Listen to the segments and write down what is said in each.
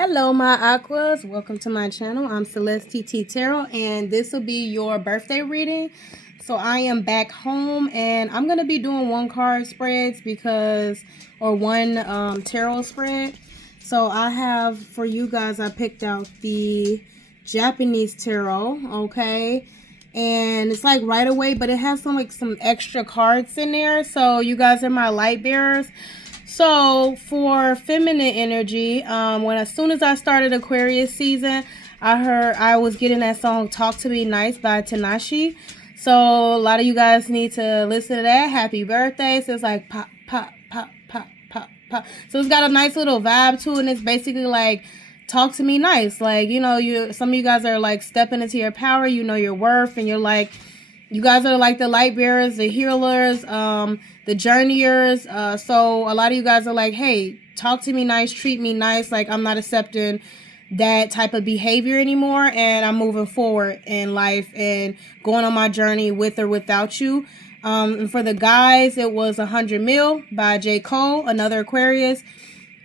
Hello, my Aquas. Welcome to my channel. I'm Celeste TT Tarot, and this will be your birthday reading. So I am back home, and I'm going to be doing one card spreads or one tarot spread. So I have, for you guys, I picked out the Japanese tarot, okay? And it's like right away, but it has some extra cards in there. So you guys are my light bearers. So for feminine energy, as soon as I started Aquarius season, I was getting that song "Talk to Me Nice" by Tanashi. So a lot of you guys need to listen to that. Happy birthday! So it's like pop, pop, pop, pop, pop, pop. So it's got a nice little vibe to it, and it's basically like talk to me nice. Like, some of you guys are like stepping into your power. You know your worth, and you're like. You guys are like the light bearers, the healers, the journeyers. So a lot of you guys are like, hey, talk to me nice, treat me nice. Like, I'm not accepting that type of behavior anymore. And I'm moving forward in life and going on my journey with or without you. And for the guys, it was 100 Mil by J. Cole, another Aquarius.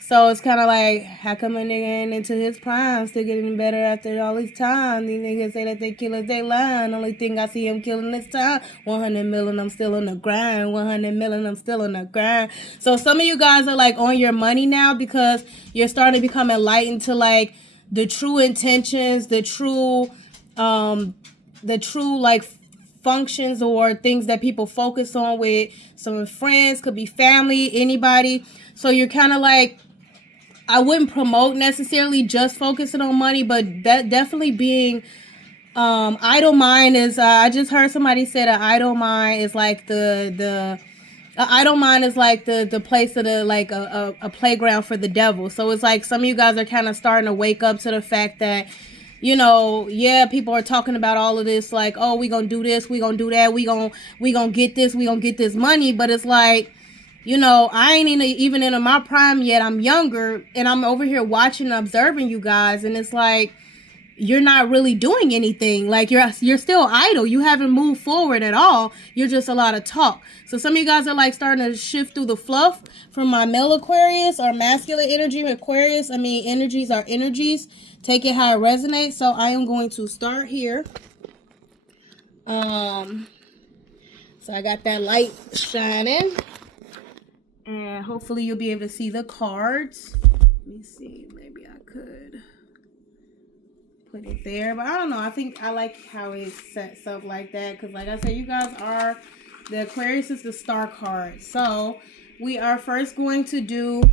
So it's kind of like, how come a nigga ain't into his prime, still getting better after all this time? These niggas say that they killers, they lying. Only thing I see him killing this time, 100 million, I'm still on the grind. 100 million, I'm still on the grind. So some of you guys are like on your money now because you're starting to become enlightened to like the true intentions, the true like functions or things that people focus on with some friends, could be family, anybody. So you're kind of like, I wouldn't promote necessarily just focusing on money, but that definitely being idle mind is. I just heard somebody say that idle mind is like the idle mind is like the place of the like a playground for the devil. So it's like some of you guys are kind of starting to wake up to the fact that, yeah, people are talking about all of this, like, oh, we gonna do this, we gonna do that, we gonna get this, we gonna get this money, but it's like, I ain't even in my prime yet. I'm younger, and I'm over here watching and observing you guys, and it's like, you're not really doing anything. Like, you're still idle. You haven't moved forward at all. You're just a lot of talk. So some of you guys are like starting to shift through the fluff from my male Aquarius or masculine energy Aquarius. I mean, energies are energies. Take it how it resonates. So I am going to start here. So I got that light shining. And hopefully you'll be able to see the cards. Let me see. Maybe I could put it there. But I don't know. I think I like how it sets up like that. Because like I said, you guys are... The Aquarius is the star card. So we are first going to do...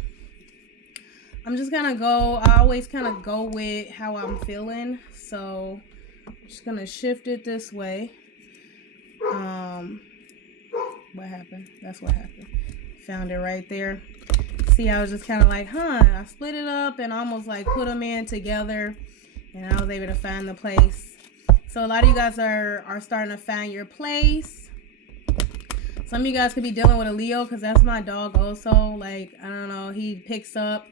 I'm just going to go... I always kind of go with how I'm feeling. So I'm just going to shift it this way. What happened? That's what happened. Found it right there. See, I was just kind of like, I split it up and almost like put them in together, and I was able to find the place. So a lot of you guys are starting to find your place. Some of you guys could be dealing with a Leo, because that's my dog also. Like, I don't know, he picked up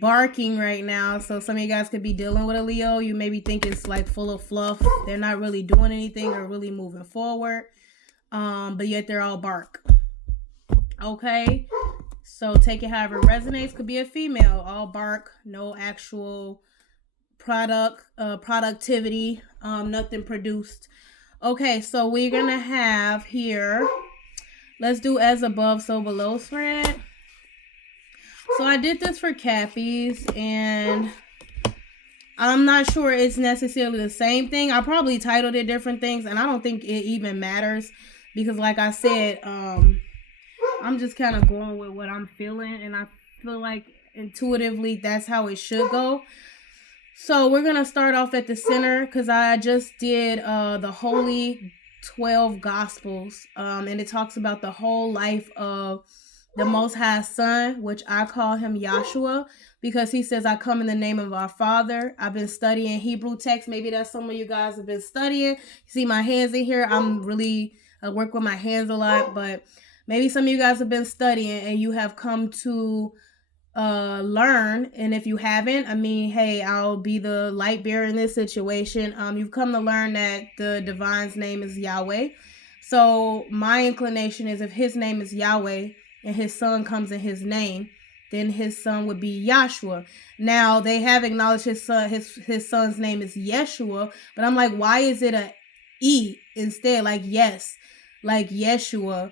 barking right now. So some of you guys could be dealing with a Leo. You maybe think it's like full of fluff. They're not really doing anything or really moving forward. But yet they're all bark. Okay, so take it however it resonates. Could be a female, all bark, no actual productivity, nothing produced. Okay, so we're gonna have here, let's do as above so below spread. So I did this for Cappies, and I'm not sure it's necessarily the same thing. I probably titled it different things, and I don't think it even matters. Because like I said, I'm just kind of going with what I'm feeling. And I feel like intuitively that's how it should go. So we're going to start off at the center. Because I just did the Holy 12 Gospels. And it talks about the whole life of the Most High Son. Which I call him Yahshua. Because he says, I come in the name of our Father. I've been studying Hebrew text. Maybe that's some of you guys have been studying. You see my hands in here. I work with my hands a lot, but maybe some of you guys have been studying and you have come to learn. And if you haven't, I mean, hey, I'll be the light bearer in this situation. You've come to learn that the divine's name is Yahweh. So my inclination is, if his name is Yahweh and his son comes in his name, then his son would be Yahshua. Now they have acknowledged his son, his son's name is Yeshua, but I'm like, why is it a E instead? Like yes, like Yeshua.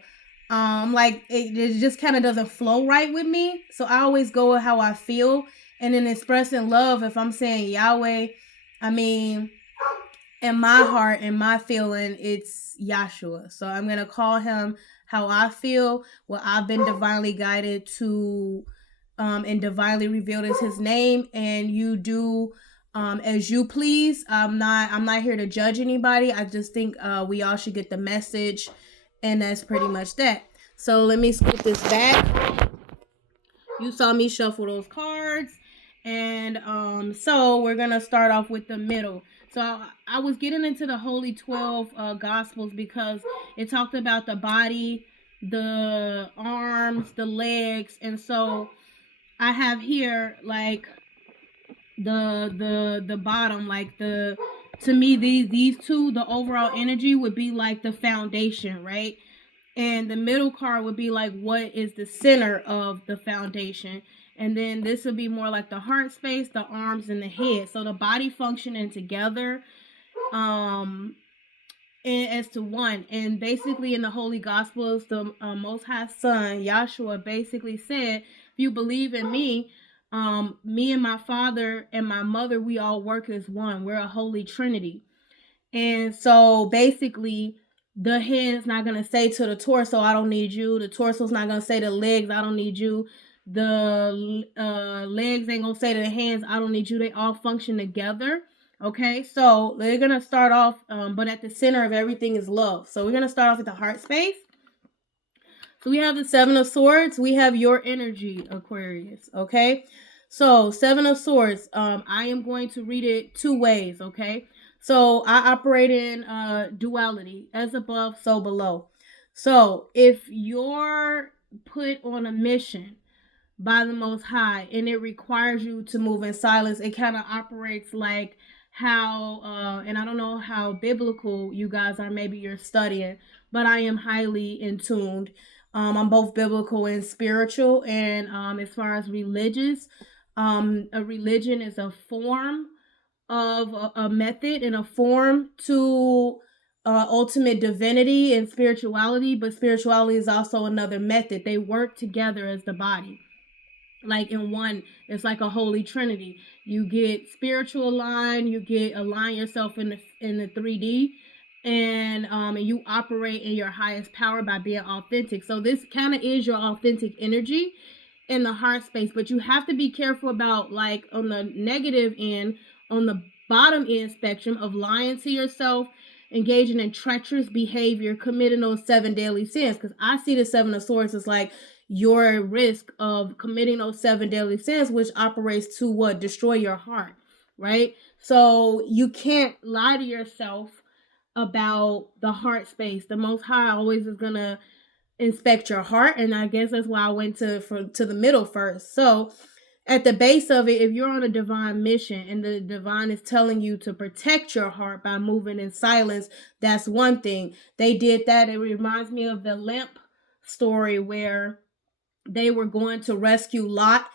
Like it just kind of doesn't flow right with me. So I always go with how I feel, and in expressing love, if I'm saying Yahweh, I mean, in my heart and my feeling, it's Yahshua. So I'm gonna call him how I feel, what I've been divinely guided to, and divinely revealed as his name. And you do as you please. I'm not here to judge anybody. I just think we all should get the message, and that's pretty much that. So let me scoop this back. You saw me shuffle those cards. And so we're going to start off with the middle. So I was getting into the Holy 12 Gospels because it talked about the body, the arms, the legs. And so I have here like the bottom, like the, to me, these two, the overall energy would be like the foundation, right? And the middle card would be like what is the center of the foundation. And then this would be more like the heart space, the arms, and the head. So the body functioning together as to one. And basically in the Holy Gospels, the Most High Son, Yahshua, basically said, if you believe in me, me and my father and my mother, we all work as one. We're a holy trinity. And so basically the head is not going to say to the torso, I don't need you. The torso is not going to say to the legs, I don't need you. The legs ain't going to say to the hands, I don't need you. They all function together. Okay, so they're going to start off, but at the center of everything is love. So we're going to start off with the heart space. So we have the Seven of Swords. We have your energy, Aquarius. Okay, so Seven of Swords. I am going to read it two ways. Okay, so I operate in duality, as above, so below. So if you're put on a mission by the Most High and it requires you to move in silence, it kind of operates like how, and I don't know how biblical you guys are, maybe you're studying, but I am highly in tuned. I'm both biblical and spiritual, and as far as religious, a religion is a form of a method and a form to ultimate divinity and spirituality, but spirituality is also another method. They work together as the body. Like in one, it's like a holy trinity. You get spiritual align, you get align yourself in the 3D, and you operate in your highest power by being authentic. So this kind of is your authentic energy in the heart space, but you have to be careful about, like, on the negative end, on the bottom end spectrum of lying to yourself, engaging in treacherous behavior, committing those 7 deadly sins. Because I see the Seven of Swords as like your risk of committing those 7 deadly sins, which operates to what? Destroy your heart, right? So you can't lie to yourself about the heart space. The Most High always is gonna inspect your heart, and I guess that's why I went to the middle first. So at the base of it, if you're on a divine mission and the divine is telling you to protect your heart by moving in silence, that's one thing. They did that. It reminds me of the lamp story where they were going to rescue Lot,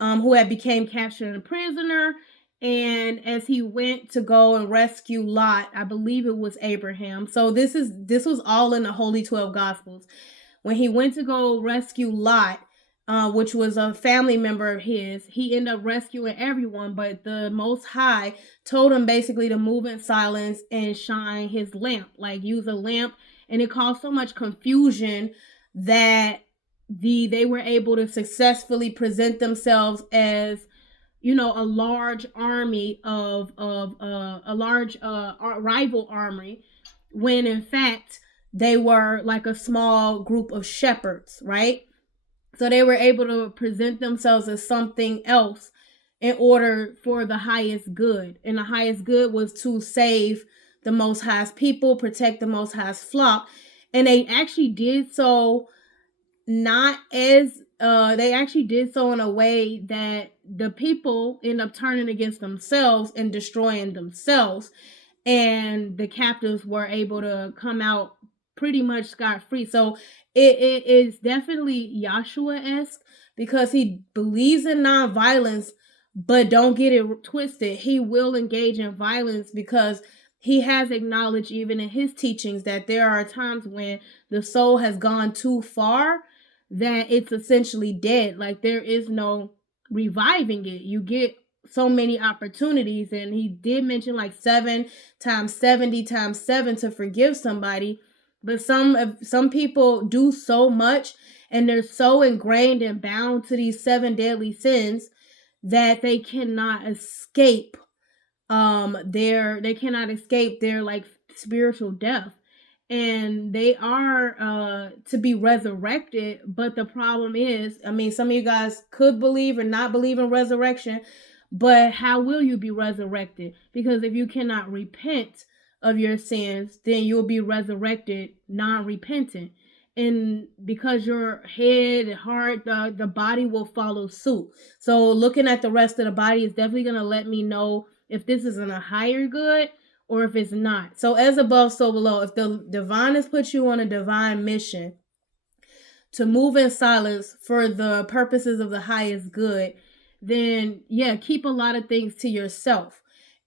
who had became captured and a prisoner. And as he went to go and rescue Lot, I believe it was Abraham. So this was all in the Holy 12 Gospels. When he went to go rescue Lot, which was a family member of his, he ended up rescuing everyone, but the Most High told him basically to move in silence and shine his lamp, like use a lamp. And it caused so much confusion that they were able to successfully present themselves as, you know, a large army of a large rival army, when in fact they were like a small group of shepherds, right? So they were able to present themselves as something else in order for the highest good. And the highest good was to save the Most High's people, protect the Most High's flock. And they actually did so not as they actually did so in a way that the people end up turning against themselves and destroying themselves, and the captives were able to come out pretty much scot-free. So it is definitely Yahshua-esque, because he believes in nonviolence, but don't get it twisted. He will engage in violence because he has acknowledged, even in his teachings, that there are times when the soul has gone too far that it's essentially dead. Like there is no reviving it. You get so many opportunities, and he did mention like 7 times 70 times 7 to forgive somebody. But some people do so much, and they're so ingrained and bound to these 7 deadly sins that they cannot escape their like spiritual death, and they are to be resurrected. But the problem is, I mean, some of you guys could believe or not believe in resurrection, but how will you be resurrected? Because if you cannot repent of your sins, then you'll be resurrected non-repentant. And because your head, heart, the body will follow suit. So looking at the rest of the body is definitely going to let me know if this is in a higher good or if it's not. So as above, so below. If the divine has put you on a divine mission to move in silence for the purposes of the highest good, then yeah, keep a lot of things to yourself.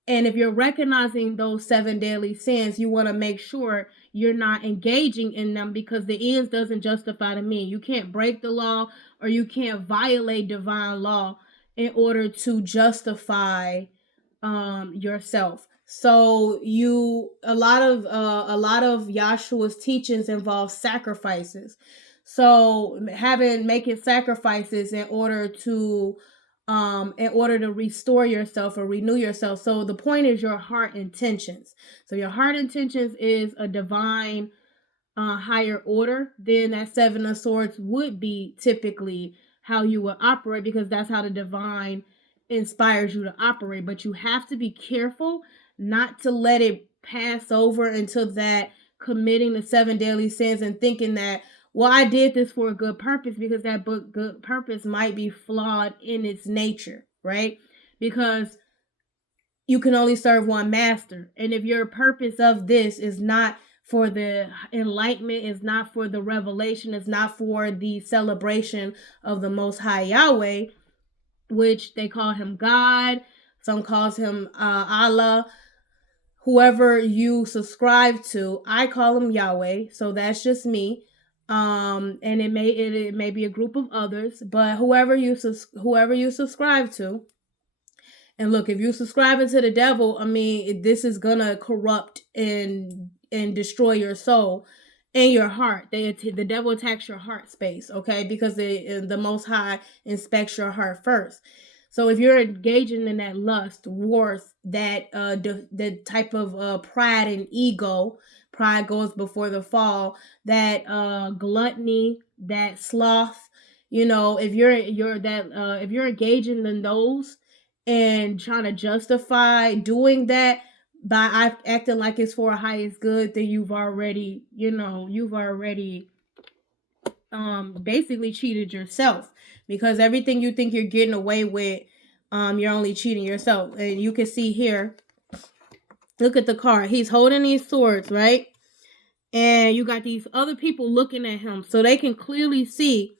And if you're recognizing those 7 deadly sins, you want to make sure you're not engaging in them, because the ends doesn't justify the means. You can't break the law, or you can't violate divine law in order to justify yourself. So a lot of Yahshua's teachings involve sacrifices. So making sacrifices in order to restore yourself or renew yourself. So the point is your heart intentions. So your heart intentions is a divine higher order. Then that 7 of Swords would be typically how you would operate, because that's how the divine inspires you to operate. But you have to be careful not to let it pass over into that committing the 7 deadly sins and thinking that, well, I did this for a good purpose, because that good purpose might be flawed in its nature, right? Because you can only serve one master. And if your purpose of this is not for the enlightenment, is not for the revelation, is not for the celebration of the Most High Yahweh, which they call him God, some calls him Allah, whoever you subscribe to, I call him Yahweh, so that's just me. And it may be a group of others, but whoever you subscribe to. And look, if you subscribing to the devil, I mean, this is gonna corrupt and destroy your soul and your heart. The devil attacks your heart space, okay? Because the Most High inspects your heart first. So if you're engaging in that lust, worth, that the type of pride and ego, pride goes before the fall, that gluttony, that sloth, if you're engaging in those and trying to justify doing that by acting like it's for a highest good, then you've already basically cheated yourself, because everything you think you're getting away with, you're only cheating yourself. And you can see here, look at the card. He's holding these swords, right? And you got these other people looking at him, so they can clearly see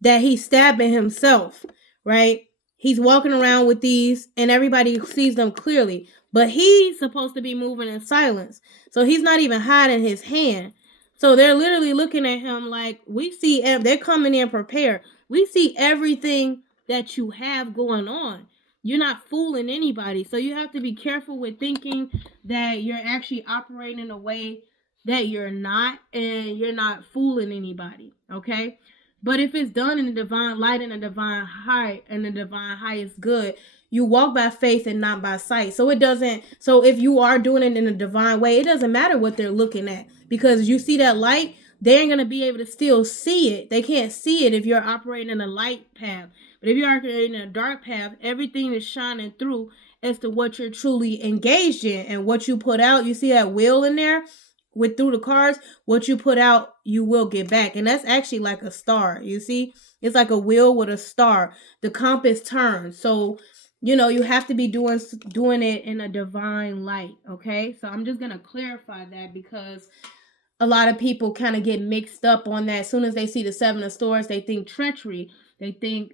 that he's stabbing himself, right? He's walking around with these, and everybody sees them clearly. But he's supposed to be moving in silence, so he's not even hiding his hand. So they're literally looking at him like, we see, they're coming in prepared. We see everything that you have going on. You're not fooling anybody. So you have to be careful with thinking that you're actually operating in a way that you're not, and you're not fooling anybody, okay? But if it's done in the divine light and the divine height and the divine highest good, you walk by faith and not by sight. So if you are doing it in a divine way, it doesn't matter what they're looking at, because you see that light, they ain't going to be able to still see it. They can't see it if you're operating in a light path. But if you're operating in a dark path, everything is shining through as to what you're truly engaged in and what you put out. You see that wheel in there? Through the cards, what you put out, you will get back. And that's actually like a star. You see, it's like a wheel with a star. The compass turns. So, you have to be doing it in a divine light. Okay. So I'm just going to clarify that, because a lot of people kind of get mixed up on that. As soon as they see the 7 of Swords, they think treachery. They think,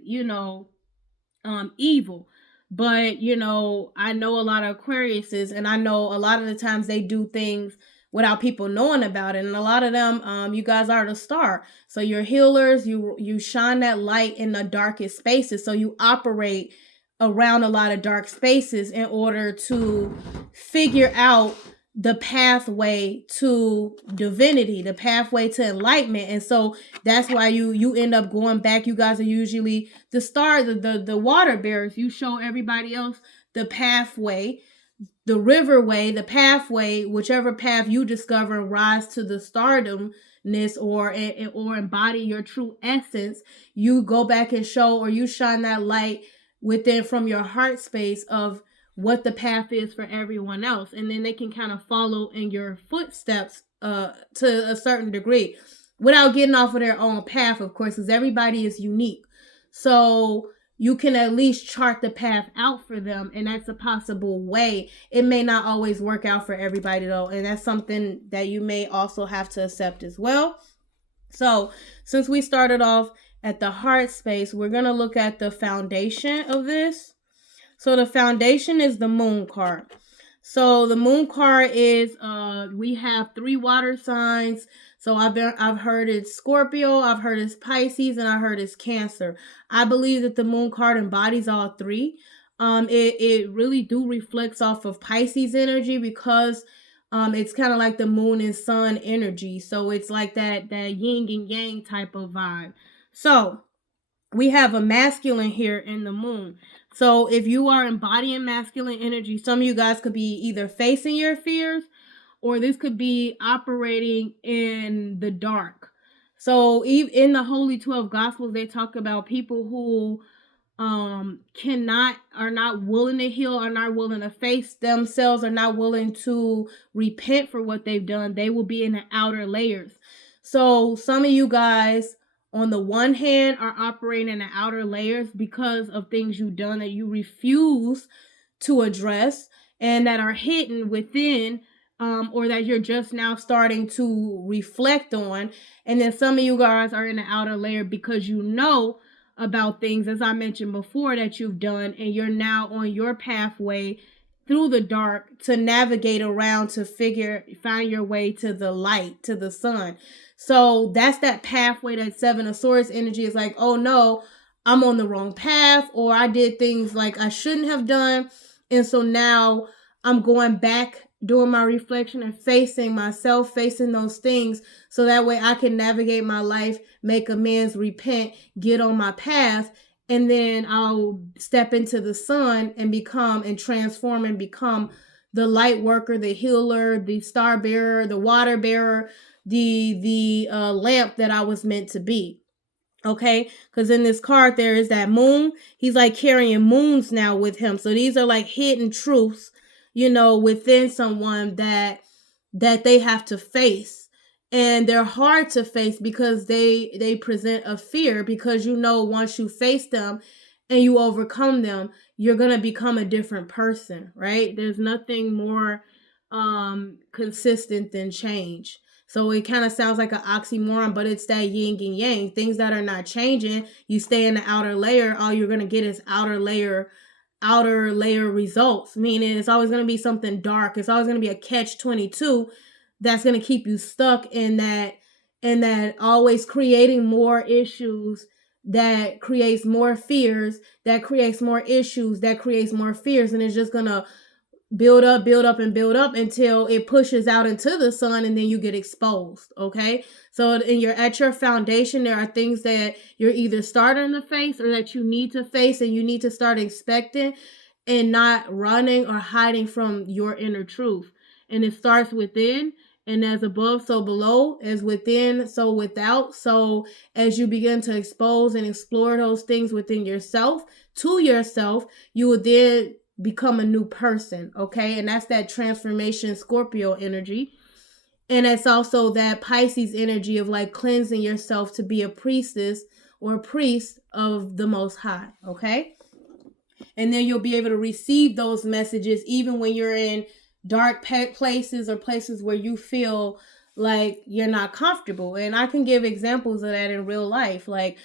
evil. But, I know a lot of Aquariuses, and I know a lot of the times they do things without people knowing about it. And a lot of them, you guys are the star. So you're healers, you shine that light in the darkest spaces. So you operate around a lot of dark spaces in order to figure out the pathway to divinity, the pathway to enlightenment. And so that's why you end up going back. You guys are usually the star, the water bearers. You show everybody else the pathway, the riverway, the pathway, whichever path you discover, rise to the stardomness or embody your true essence. You go back and show, or you shine that light within from your heart space of what the path is for everyone else, and then they can kind of follow in your footsteps to a certain degree without getting off of their own path, of course, because everybody is unique. So you can at least chart the path out for them, and that's a possible way. It may not always work out for everybody though, and that's something that you may also have to accept as well. So since we started off at the heart space, we're going to look at the foundation of this. So the foundation is the moon card. So the moon card is we have 3 water signs. So I've heard it's Scorpio, I've heard it's Pisces, and I heard it's Cancer. I believe that the moon card embodies all 3. It really do reflects off of Pisces energy because it's kind of like the moon and sun energy. So it's like that yin and yang type of vibe. So we have a masculine here in the moon. So if you are embodying masculine energy, some of you guys could be either facing your fears, or this could be operating in the dark. So in the Holy 12 Gospels, they talk about people who are not willing to heal, are not willing to face themselves, are not willing to repent for what they've done. They will be in the outer layers. So some of you guys, on the one hand, are operating in the outer layers because of things you've done that you refuse to address and that are hidden within, or that you're just now starting to reflect on. And then some of you guys are in the outer layer because you know about things, as I mentioned before, that you've done, and you're now on your pathway through the dark to navigate around to find your way to the light, to the sun. So that's that pathway. That 7 of Swords energy is like, oh no, I'm on the wrong path, or I did things like I shouldn't have done. And so now I'm going back, doing my reflection and facing myself, facing those things, so that way I can navigate my life, make amends, repent, get on my path, and then I'll step into the sun and become and transform and become the light worker, the healer, the star bearer, the water bearer, the lamp that I was meant to be. Okay, because in this card there is that moon. He's like carrying moons now with him. So these are like hidden truths, within someone that they have to face. And they're hard to face because they present a fear, because once you face them and you overcome them, you're going to become a different person, right? There's nothing more consistent than change. So it kind of sounds like an oxymoron, but it's that yin and yang. Things that are not changing, you stay in the outer layer, all you're going to get is outer layer results, meaning it's always going to be something dark. It's always going to be a catch-22 that's going to keep you stuck in that always creating more issues, that creates more fears, that creates more issues, that creates more fears, and it's just going to build up until it pushes out into the sun, and then you get exposed. Okay, so at your foundation, there are things that you're either starting to face or that you need to face, and you need to start expecting and not running or hiding from your inner truth. And it starts within, and as above, so below, as within, so without. So as you begin to expose and explore those things within yourself, to yourself, you will then become a new person. Okay, and that's that transformation Scorpio energy. And it's also that Pisces energy of like cleansing yourself to be a priestess or a priest of the Most High. Okay, and then you'll be able to receive those messages even when you're in dark places or places where you feel like you're not comfortable. And I can give examples of that in real life. Like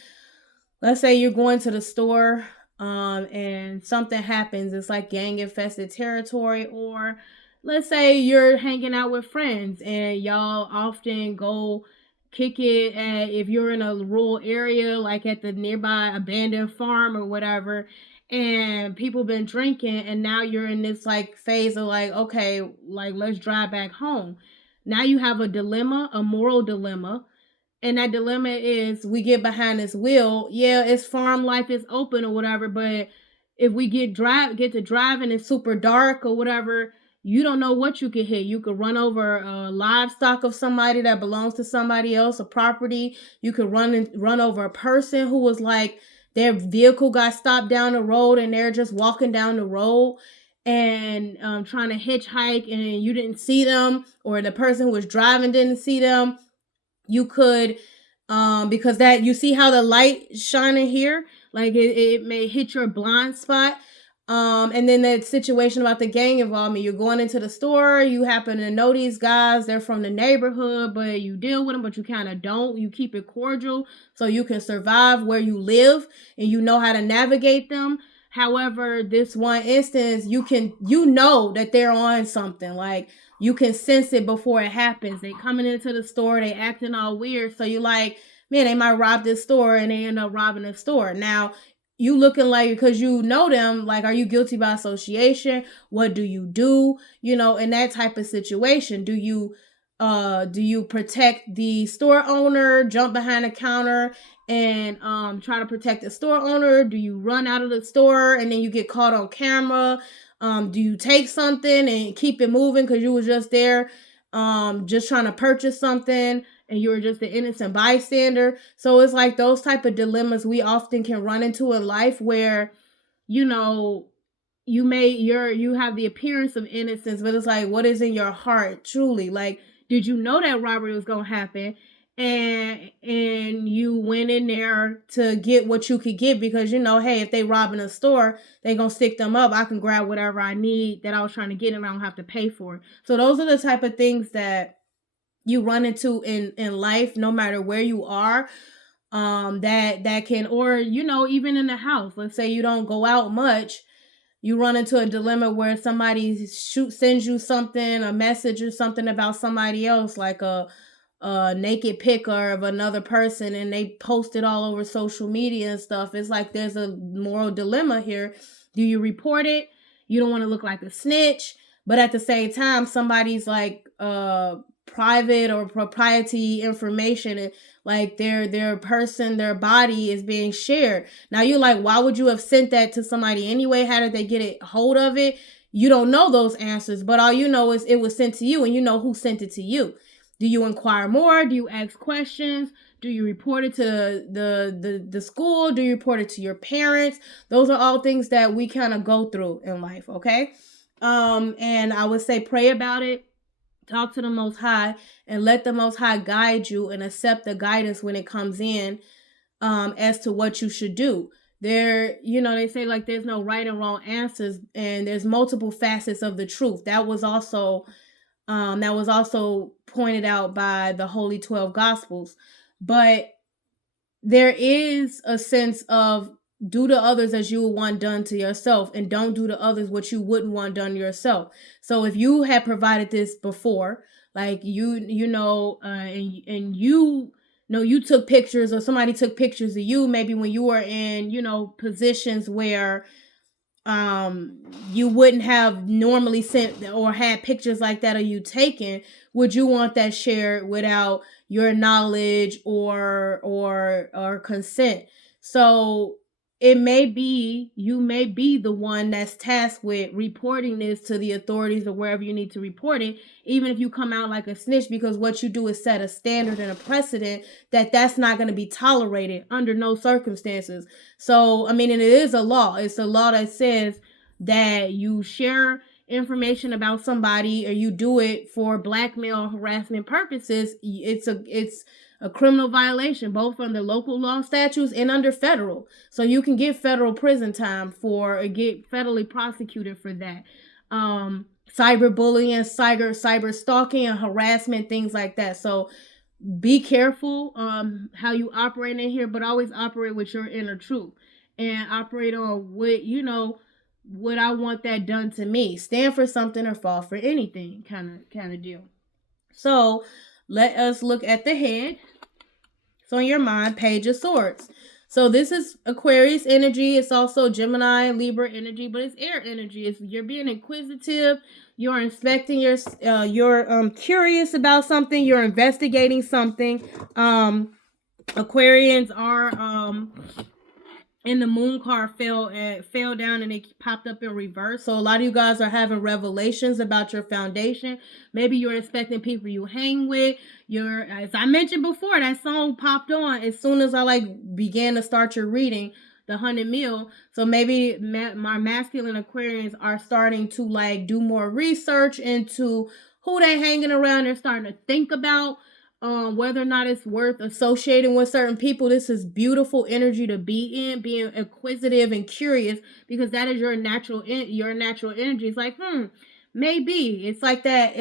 let's say you're going to the store, and something happens. It's like gang infested territory. Or let's say you're hanging out with friends and y'all often go kick it at, if you're in a rural area, like at the nearby abandoned farm or whatever, and people been drinking, and now you're in this like phase of like, okay, like let's drive back home. Now you have a dilemma, a moral dilemma, and that dilemma is, we get behind this wheel. Yeah, it's farm life, it's open or whatever, but if we get to driving, it's super dark or whatever, you don't know what you could hit. You could run over livestock of somebody that belongs to somebody else, a property. You could run over a person who was like, their vehicle got stopped down the road and they're just walking down the road and trying to hitchhike, and you didn't see them, or the person who was driving didn't see them. You could, because that, you see how the light shining here, like it may hit your blind spot. And then that situation about the gang involvement, you're going into the store, you happen to know these guys, they're from the neighborhood, but you deal with them, but you kind of don't, you keep it cordial so you can survive where you live and you know how to navigate them. However, this one instance, you know that they're on something. Like, you can sense it before it happens. They coming into the store, they acting all weird. So you like, man, they might rob this store, and they end up robbing the store. Now, you looking like, because you know them, like, are you guilty by association? What do you do? You know, in that type of situation, do you protect the store owner, jump behind the counter and try to protect the store owner? Do you run out of the store and then you get caught on camera? Do you take something and keep it moving because you was just there, just trying to purchase something, and you were just an innocent bystander? So it's like those type of dilemmas we often can run into in life, where, you know, you have the appearance of innocence, but it's like, what is in your heart truly? Like, did you know that robbery was gonna happen, and you went in there to get what you could get, because you know, hey, if they robbing a store, they gonna stick them up, I can grab whatever I need that I was trying to get, and I don't have to pay for it. So those are the type of things that you run into in life, no matter where you are. That can, or you know, even in the house, let's say you don't go out much, you run into a dilemma where somebody sends you something, a message or something about somebody else, like a naked picture of another person, and they post it all over social media and stuff. It's like there's a moral dilemma here. Do you report it? You don't want to look like a snitch, but at the same time, somebody's like private or proprietary information, and like their person, their body is being shared. Now you're like, why would you have sent that to somebody anyway? How did they get it hold of it? You don't know those answers, but all you know is it was sent to you, and you know who sent it to you. Do you inquire more? Do you ask questions? Do you report it to the school? Do you report it to your parents? Those are all things that we kind of go through in life, okay? And I would say pray about it. Talk to the Most High and let the Most High guide you, and accept the guidance when it comes in, as to what you should do. There, you know, they say like there's no right and wrong answers, and there's multiple facets of the truth. That was also pointed out by the Holy 12 Gospels. But there is a sense of, do to others as you would want done to yourself, and don't do to others what you wouldn't want done to yourself. So if you had provided this before, like you know, and you know, you took pictures, or somebody took pictures of you, maybe when you were in, you know, positions where you wouldn't have normally sent or had pictures like that of you taken, would you want that shared without your knowledge or consent? So it may be, you may be the one that's tasked with reporting this to the authorities or wherever you need to report it, even if you come out like a snitch, because what you do is set a standard and a precedent that's not going to be tolerated under no circumstances. So, I mean, and it is a law. It's a law that says that you share information about somebody, or you do it for blackmail harassment purposes, it's a criminal violation, both under local law statutes and under federal. So you can get federal prison time for, or get federally prosecuted for that. Cyberbullying, cyber stalking, and harassment, things like that. So be careful how you operate in here, but always operate with your inner truth and operate on what I want that done to me. Stand for something or fall for anything kind of deal. So let us look at the head. So on your mind, Page of Swords. So this is Aquarius energy. It's also Gemini, Libra energy, but it's air energy. You're being inquisitive. You're inspecting you're curious about something. You're investigating something. Aquarians are and the moon card fell down and it popped up in reverse. So a lot of you guys are having revelations about your foundation. Maybe you're expecting people you hang with. As I mentioned before, that song popped on as soon as I began to start your reading, the 100 mil. So maybe my masculine Aquarians are starting to do more research into who they hanging around. They're starting to think about whether or not it's worth associating with certain people. This is beautiful energy to be in, being inquisitive and curious, because that is your natural energy. It's like, maybe. It's like that,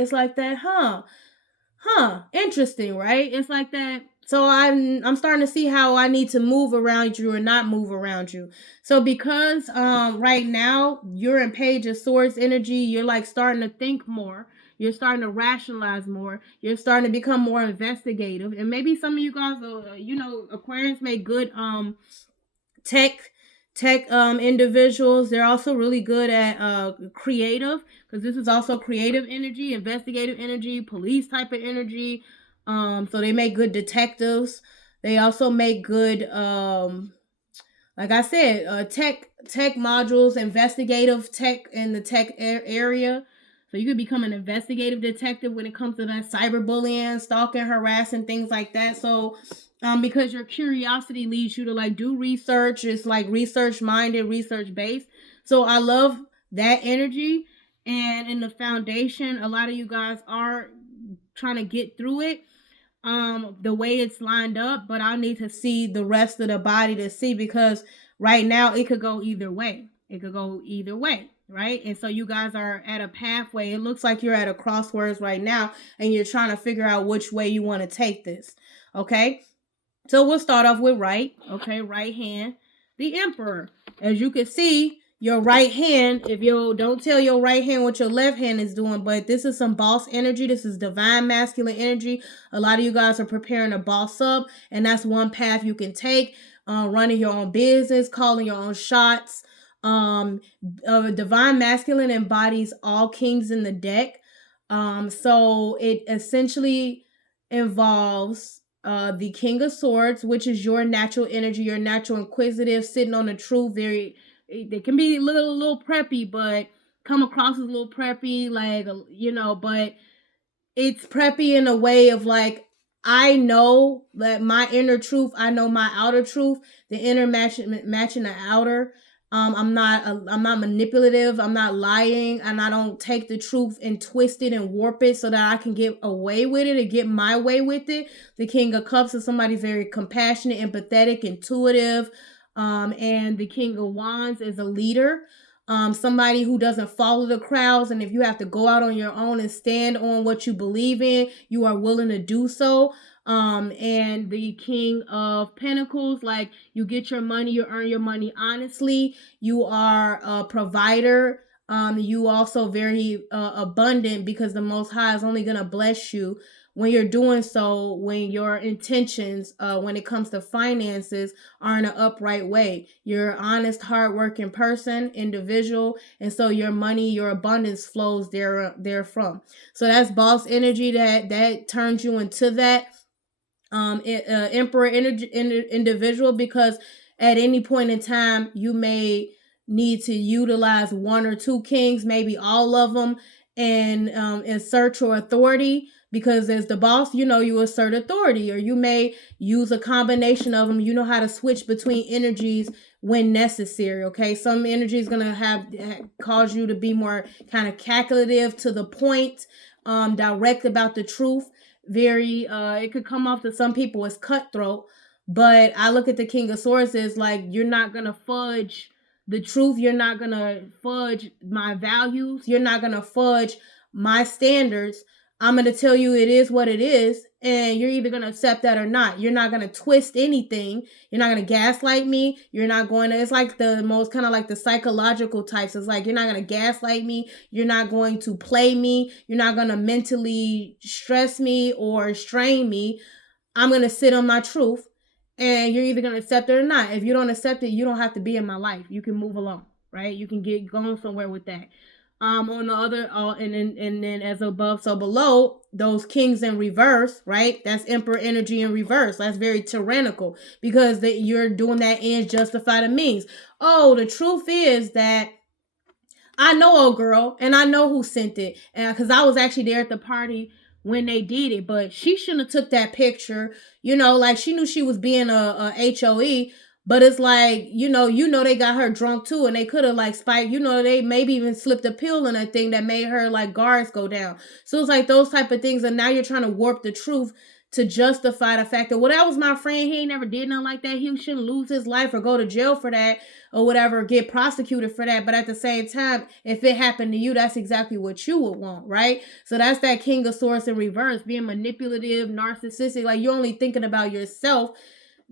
interesting, right? It's like that. So I'm starting to see how I need to move around you or not move around you. So because right now you're in Page of Swords energy, you're starting to think more. You're starting to rationalize more. You're starting to become more investigative. And maybe some of you guys, Aquarians make good tech individuals. They're also really good at creative, because this is also creative energy, investigative energy, police type of energy. So they make good detectives. They also make good like I said, tech modules, investigative tech in the tech area. So you could become an investigative detective when it comes to that cyberbullying, stalking, harassing, things like that. So because your curiosity leads you to do research. It's research minded, research based. So I love that energy. And in the foundation, a lot of you guys are trying to get through it the way it's lined up, but I'll need to see the rest of the body to see, because right now it could go either way. Right? And so you guys are at a pathway. It looks like you're at a crossroads right now, and you're trying to figure out which way you want to take this. Okay? So we'll start off with right. Okay, right hand. The Emperor. As you can see, your right hand, if you don't tell your right hand what your left hand is doing, but this is some boss energy. This is divine masculine energy. A lot of you guys are preparing to boss up, and that's one path you can take. Running your own business, calling your own shots. Divine masculine embodies all kings in the deck. So it essentially involves the King of Swords, which is your natural energy, your natural inquisitive, sitting on the truth. They can be a little preppy, but come across as a little preppy, but it's preppy in a way of I know that my inner truth, I know my outer truth, the inner matching the outer. I'm not manipulative. I'm not lying, and I don't take the truth and twist it and warp it so that I can get away with it and get my way with it. The King of Cups is somebody very compassionate, empathetic, intuitive, and the King of Wands is a leader. Somebody who doesn't follow the crowds, and if you have to go out on your own and stand on what you believe in, you are willing to do so. And the King of Pentacles, you get your money, you earn your money honestly. You are a provider. You also very abundant, because the Most High is only gonna bless you when you're doing so, when your intentions, when it comes to finances, are in an upright way. You're an honest, hardworking person, individual, and so your money, your abundance flows therefrom. So that's boss energy that turns you into that emperor energy individual, because at any point in time you may need to utilize one or two kings, maybe all of them, and assert your authority, because as the boss, you assert authority, or you may use a combination of them. You know how to switch between energies when necessary. Okay, some energy is going to cause you to be more kind of calculative, to the point, direct about the truth. Very it could come off to some people as cutthroat, but I look at the King of Swords as you're not gonna fudge the truth. You're not gonna fudge my values. You're not gonna fudge my standards. I'm going to tell you it is what it is, and you're either going to accept that or not. You're not going to twist anything. You're not going to gaslight me. You're not going to, it's like the most kind of like the psychological types. It's like, you're not going to gaslight me. You're not going to play me. You're not going to mentally stress me or strain me. I'm going to sit on my truth, and you're either going to accept it or not. If you don't accept it, you don't have to be in my life. You can move along, right? You can get going somewhere with that. On the other, and then as above, so below, those kings in reverse, right? That's emperor energy in reverse. That's very tyrannical, because you're doing that ends justify the means. Oh, the truth is that I know old girl, and I know who sent it, and because I was actually there at the party when they did it, but she shouldn't have took that picture. Like she knew she was being a HOE, but it's like they got her drunk too, and they could have like spiked. They maybe even slipped a pill in a thing that made her like guards go down. So it's like those type of things, and now you're trying to warp the truth to justify the fact that, well, that was my friend. He ain't never did nothing like that. He shouldn't lose his life or go to jail for that or whatever, get prosecuted for that. But at the same time, if it happened to you, that's exactly what you would want, right? So that's that King of Swords in reverse, being manipulative, narcissistic. Like, you're only thinking about yourself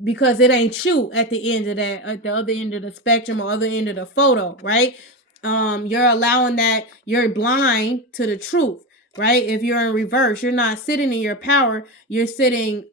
because it ain't you at the end of that, at the other end of the spectrum or other end of the photo, right? You're allowing that, you're blind to the truth, right? If you're in reverse, you're not sitting in your power, you're sitting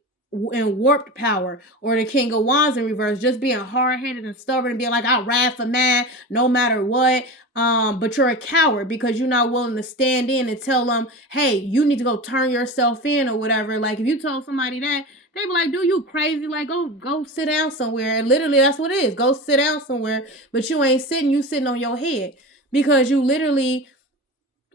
in warped power. Or the King of Wands in reverse, just being hard-headed and stubborn and being like, I'll ride for man no matter what. But you're a coward because you're not willing to stand in and tell them, hey, you need to go turn yourself in or whatever. Like, if you told somebody that, they be like, dude, you crazy? Like, go sit down somewhere. And literally that's what it is. Go sit down somewhere. But you ain't sitting, you sitting on your head. Because you literally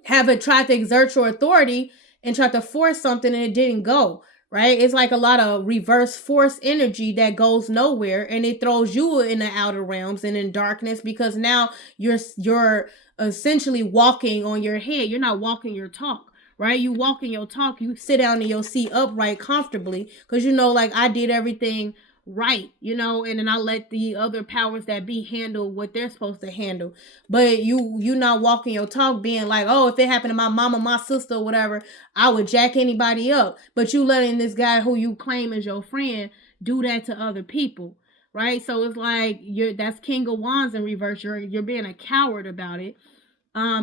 haven't tried to exert your authority and tried to force something and it didn't go. Right? It's like a lot of reverse force energy that goes nowhere, and it throws you in the outer realms and in darkness, because now you're essentially walking on your head. You're not walking your talk. Right? You walk in your talk, you sit down in your seat upright comfortably because like, I did everything right, and then I let the other powers that be handle what they're supposed to handle. But you not walking your talk, being like, oh, if it happened to my mama, my sister, or whatever, I would jack anybody up. But you letting this guy who you claim as your friend do that to other people, right? So it's like that's King of Wands in reverse. You're being a coward about it.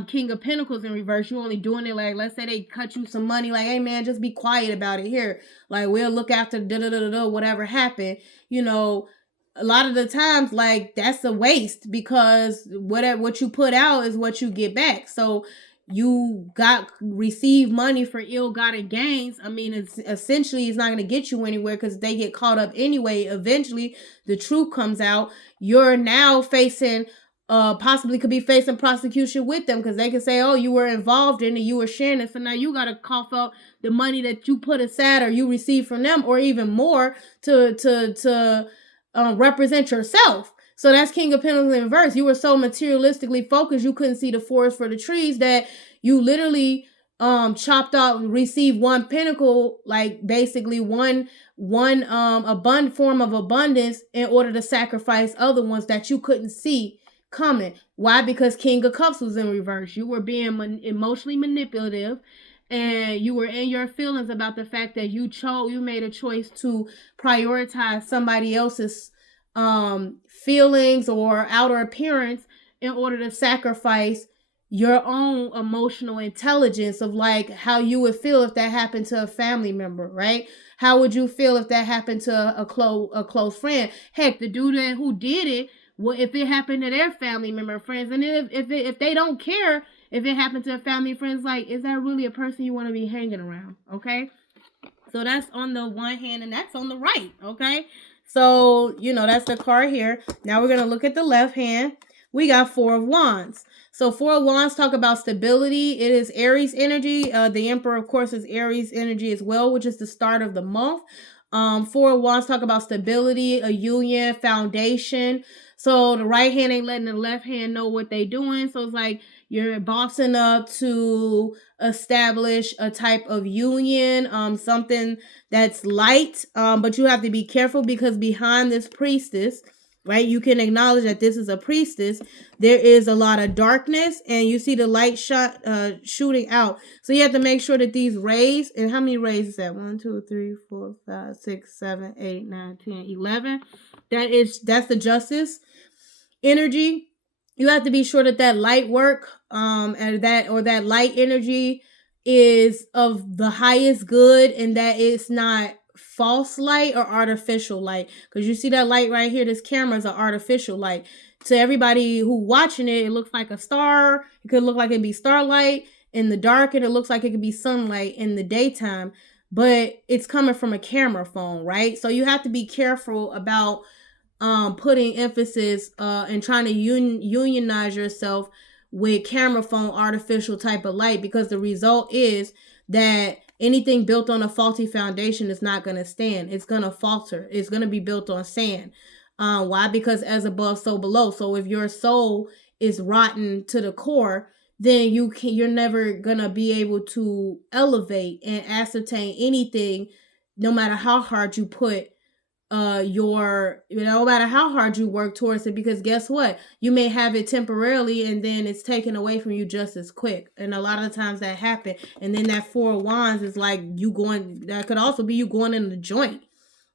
King of Pentacles in reverse, you only doing it like, let's say they cut you some money, like, hey man, just be quiet about it here. Like, we'll look after whatever happened. A lot of the times, like, that's a waste, because what you put out is what you get back. So you receive money for ill-gotten gains. I mean, it's not going to get you anywhere, because they get caught up anyway. Eventually the truth comes out. You're now facing possibly could be facing prosecution with them, because they can say, oh, you were involved in it, you were sharing it, so now you got to cough out the money that you put aside or you received from them, or even more, to represent yourself. So that's King of Pentacles in reverse. You were so materialistically focused, you couldn't see the forest for the trees, that you literally chopped out, received one pentacle, like basically one abundant form of abundance, in order to sacrifice other ones that you couldn't see coming. Why? Because King of Cups was in reverse. You were being emotionally manipulative, and you were in your feelings about the fact that you made a choice to prioritize somebody else's feelings or outer appearance in order to sacrifice your own emotional intelligence, of like how you would feel if that happened to a family member, right? How would you feel if that happened to a close friend? Heck, the dude who did it, well, if it happened to their family member, friends, and if they don't care if it happened to a family, friends, like, is that really a person you want to be hanging around? Okay, so that's on the one hand, and that's on the right. Okay, so that's the card here. Now we're gonna look at the left hand. We got Four of Wands. So Four of Wands talk about stability. It is Aries energy. The Emperor, of course, is Aries energy as well, which is the start of the month. Four of Wands talk about stability, a union, foundation. So the right hand ain't letting the left hand know what they doing. So it's like you're bossing up to establish a type of union, something that's light. But you have to be careful, because behind this priestess, right? You can acknowledge that this is a priestess. There is a lot of darkness, and you see the light shooting out. So you have to make sure that these rays, and how many rays is that? 1, 2, 3, 4, 5, 6, 7, 8, 9, 10, 11. That's the justice energy. You have to be sure that that light work and that light energy is of the highest good, and that it's not false light or artificial light, because you see that light right here, this camera is an artificial light. To everybody who watching it, it looks like a star. It could look like it'd be starlight in the dark, and it looks like it could be sunlight in the daytime, but it's coming from a camera phone, right? So you have to be careful about putting emphasis and trying to unionize yourself with camera phone artificial type of light, because the result is that anything built on a faulty foundation is not going to stand. It's going to falter. It's going to be built on sand. Why? Because as above, so below. So if your soul is rotten to the core, then you're never going to be able to elevate and ascertain anything, no matter how hard you put no matter how hard you work towards it, because guess what, you may have it temporarily and then it's taken away from you just as quick. And a lot of times that happen. And then that 4 of Wands is like that could also be you going in the joint,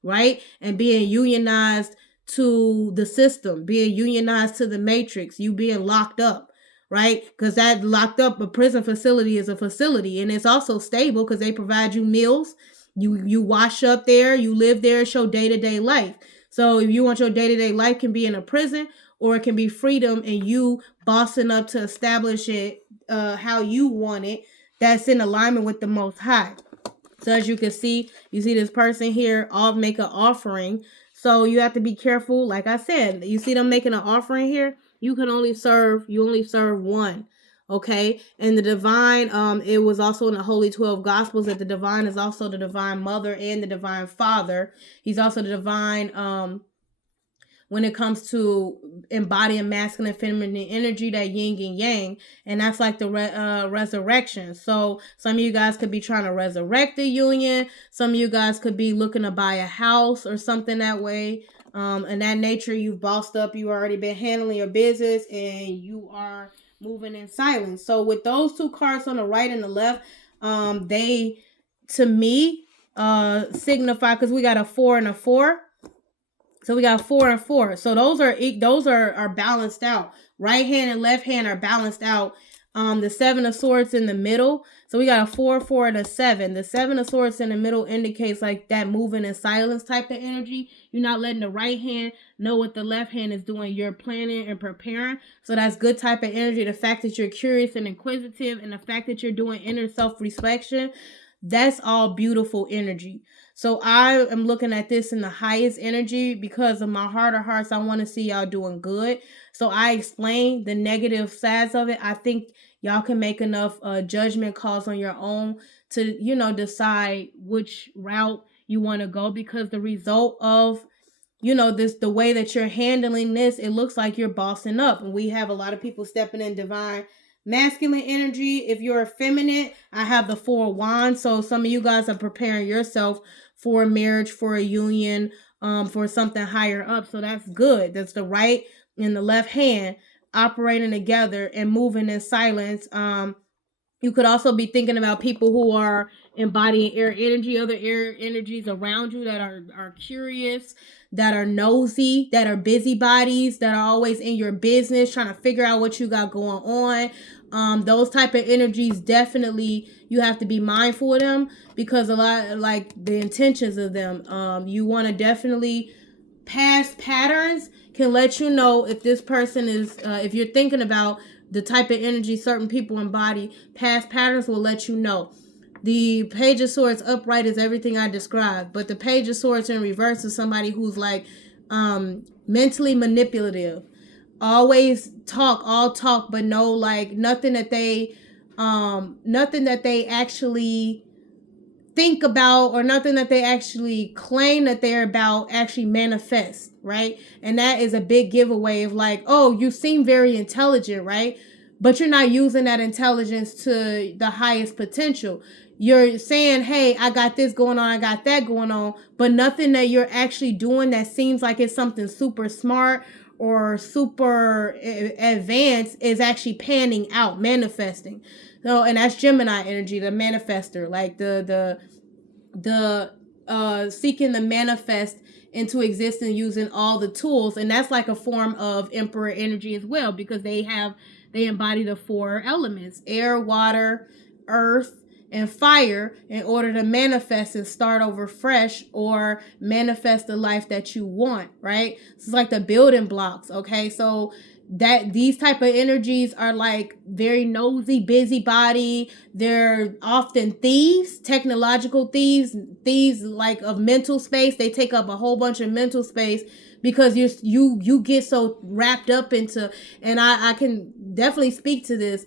right? And being unionized to the system, being unionized to the matrix, you being locked up, right? Because that locked up, a prison facility is a facility, and it's also stable because they provide you meals. You wash up there, you live there, it's your day-to-day life. So if you want your day-to-day life, can be in a prison, or it can be freedom and you bossing up to establish it how you want it, that's in alignment with the Most High. So as you can see, you see this person here all make an offering. So you have to be careful. Like I said, you see them making an offering here, you only serve one. Okay, and the divine, it was also in the Holy 12 Gospels that the divine is also the divine mother and the divine father. He's also the divine, when it comes to embodying masculine and feminine energy, that yin and yang, and that's like the resurrection. So some of you guys could be trying to resurrect the union. Some of you guys could be looking to buy a house or something that way. And that nature, you've bossed up, you already been handling your business, and you are moving in silence. So with those 2 cards on the right and the left, they to me signify, because we got a 4 and a 4. So we got 4 and 4. So those are balanced out. Right hand and left hand are balanced out. The 7 of Swords in the middle. So we got a 4, 4, and a 7. The 7 of Swords in the middle indicates like that moving in silence type of energy. You're not letting the right hand know what the left hand is doing. You're planning and preparing. So that's good type of energy. The fact that you're curious and inquisitive, and the fact that you're doing inner self-reflection, that's all beautiful energy. So I am looking at this in the highest energy, because of my heart of hearts, I want to see y'all doing good. So I explain the negative sides of it. I think y'all can make enough judgment calls on your own to, decide which route you want to go, because the result of, the way that you're handling this, it looks like you're bossing up. And we have a lot of people stepping in divine masculine energy. If you're a feminine, I have the 4 of Wands. So some of you guys are preparing yourself for a marriage, for a union, for something higher up. So that's good. That's the right and the left hand operating together and moving in silence. You could also be thinking about people who are embodying air energy, other air energies around you that are curious, that are nosy, that are busybodies, that are always in your business, trying to figure out what you got going on. Those type of energies, definitely you have to be mindful of them, because a lot, like the intentions of them, you want to definitely, past patterns can let you know if this person is, if you're thinking about the type of energy certain people embody, past patterns will let you know. The Page of Swords upright is everything I described, but the Page of Swords in reverse is somebody who's like mentally manipulative. Always all talk, but no, like nothing that they actually think about, or nothing that they actually claim that they're about actually manifest, right? And that is a big giveaway of like, oh, you seem very intelligent, right? But you're not using that intelligence to the highest potential. you're saying, hey, I got this going on, I got that going on, but nothing that you're actually doing that seems like it's something super smart or super advanced is actually panning out, manifesting. So, and that's Gemini energy, the manifester, like the seeking to manifest into existence using all the tools. And that's like a form of emperor energy as well, because they embody the four elements: air, water, earth, and fire, in order to manifest and start over fresh or manifest the life that you want, right? So it's like the building blocks. Okay, so that these type of energies are like very nosy, busybody. They're often thieves, technological thieves like of mental space. They take up a whole bunch of mental space because you get so wrapped up into, and I can definitely speak to this.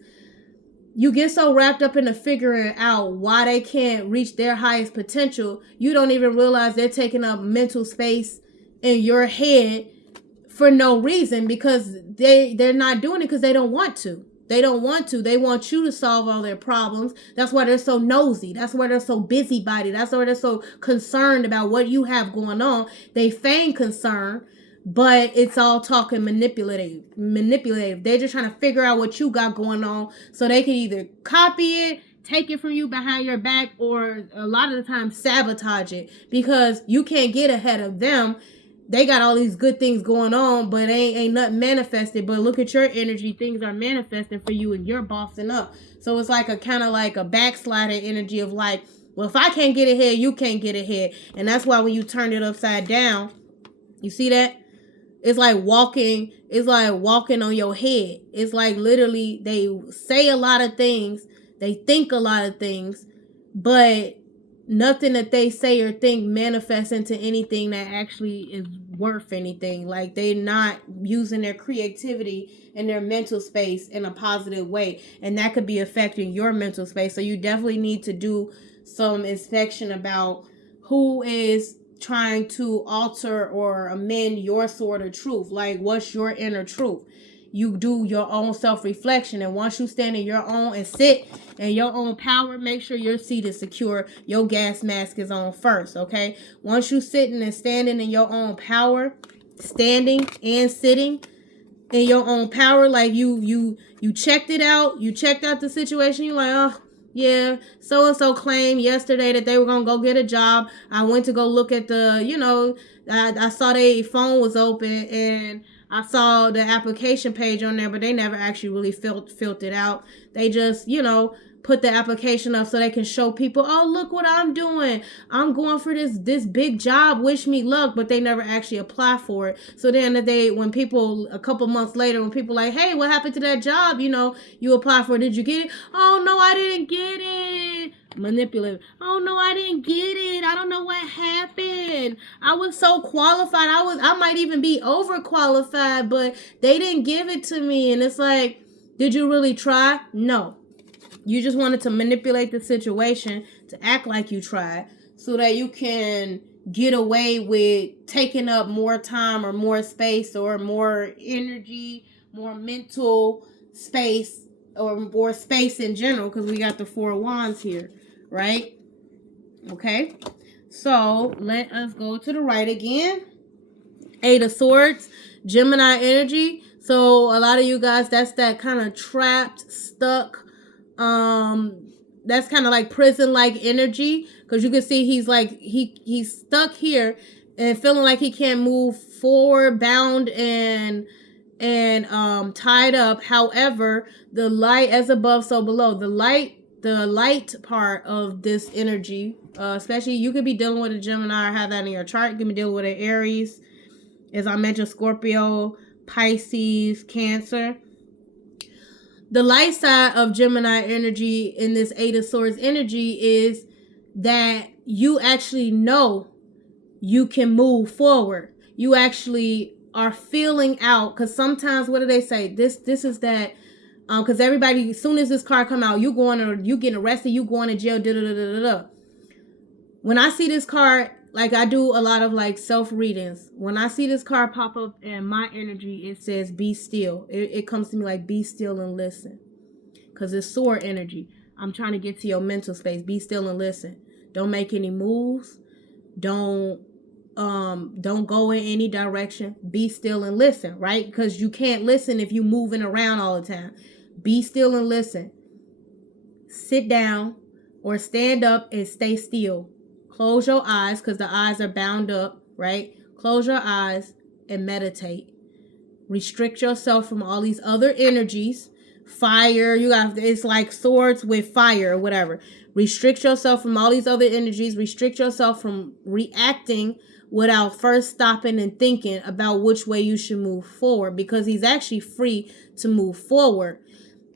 You get so wrapped up into figuring out why they can't reach their highest potential, you don't even realize they're taking up mental space in your head for no reason, because they're not doing it because they don't want to. They don't want to. They want you to solve all their problems. That's why they're so nosy. That's why they're so busybody. That's why they're so concerned about what you have going on. They feign concern, but it's all talking manipulative. They're just trying to figure out what you got going on so they can either copy it, take it from you behind your back, or a lot of the time sabotage it, because you can't get ahead of them. They got all these good things going on, but ain't nothing manifested. But look at your energy. Things are manifesting for you and you're bossing up. So it's like a kind of like a backsliding energy of like, well, if I can't get ahead, you can't get ahead. And that's why when you turn it upside down, you see that? It's like walking on your head. It's like literally they say a lot of things, they think a lot of things, but nothing that they say or think manifests into anything that actually is worth anything. Like they're not using their creativity and their mental space in a positive way, and that could be affecting your mental space. So you definitely need to do some inspection about who is trying to alter or amend your sort of truth. Like, what's your inner truth? You do your own self-reflection, and once you stand in your own and sit in your own power, make sure your seat is secure, your gas mask is on first. Okay, once you sitting and standing in your own power, standing and sitting in your own power, like you checked it out, you checked out the situation, you're like, oh yeah, so and so claimed yesterday that they were gonna go get a job. I went to go look at the, I saw their phone was open, and I saw the application page on there, but they never actually really filled it out. They just, put the application up so they can show people, oh, look what I'm doing. I'm going for this big job. Wish me luck. But they never actually apply for it. So then when people, a couple months later, when people like, hey, what happened to that job? You apply for it. Did you get it? Oh, no, I didn't get it. Manipulative. Oh, no, I didn't get it. I don't know what happened. I was so qualified. I might even be overqualified, but they didn't give it to me. And it's like, did you really try? No. You just wanted to manipulate the situation to act like you tried so that you can get away with taking up more time or more space or more energy, more mental space, or more space in general, because we got the 4 wands here, right? Okay. So let us go to the right again. 8 of Swords, Gemini energy. So a lot of you guys, that's that kind of trapped, stuck, that's kind of like prison-like energy, because you can see he's like he's stuck here and feeling like he can't move forward, bound and tied up. However, the light, as above so below, the light part of this energy, especially you could be dealing with a Gemini or have that in your chart. You can be dealing with an Aries, as I mentioned, Scorpio, Pisces, Cancer. The light side of Gemini energy in this 8 of Swords energy is that you actually know you can move forward. You actually are feeling out, because sometimes, what do they say? This is that, because everybody, as soon as this card come out, you getting arrested, you going to jail, da da da da da. When I see this card, like I do a lot of like self readings. When I see this card pop up in my energy, it says be still. It comes to me like be still and listen, because it's sword energy. I'm trying to get to your mental space. Be still and listen. Don't make any moves. Don't go in any direction. Be still and listen, right? Because you can't listen if you moving around all the time. Be still and listen. Sit down or stand up and stay still. Close your eyes because the eyes are bound up, right? Close your eyes and meditate. Restrict yourself from all these other energies. Fire, it's like swords with fire or whatever. Restrict yourself from all these other energies. Restrict yourself from reacting without first stopping and thinking about which way you should move forward, because he's actually free to move forward.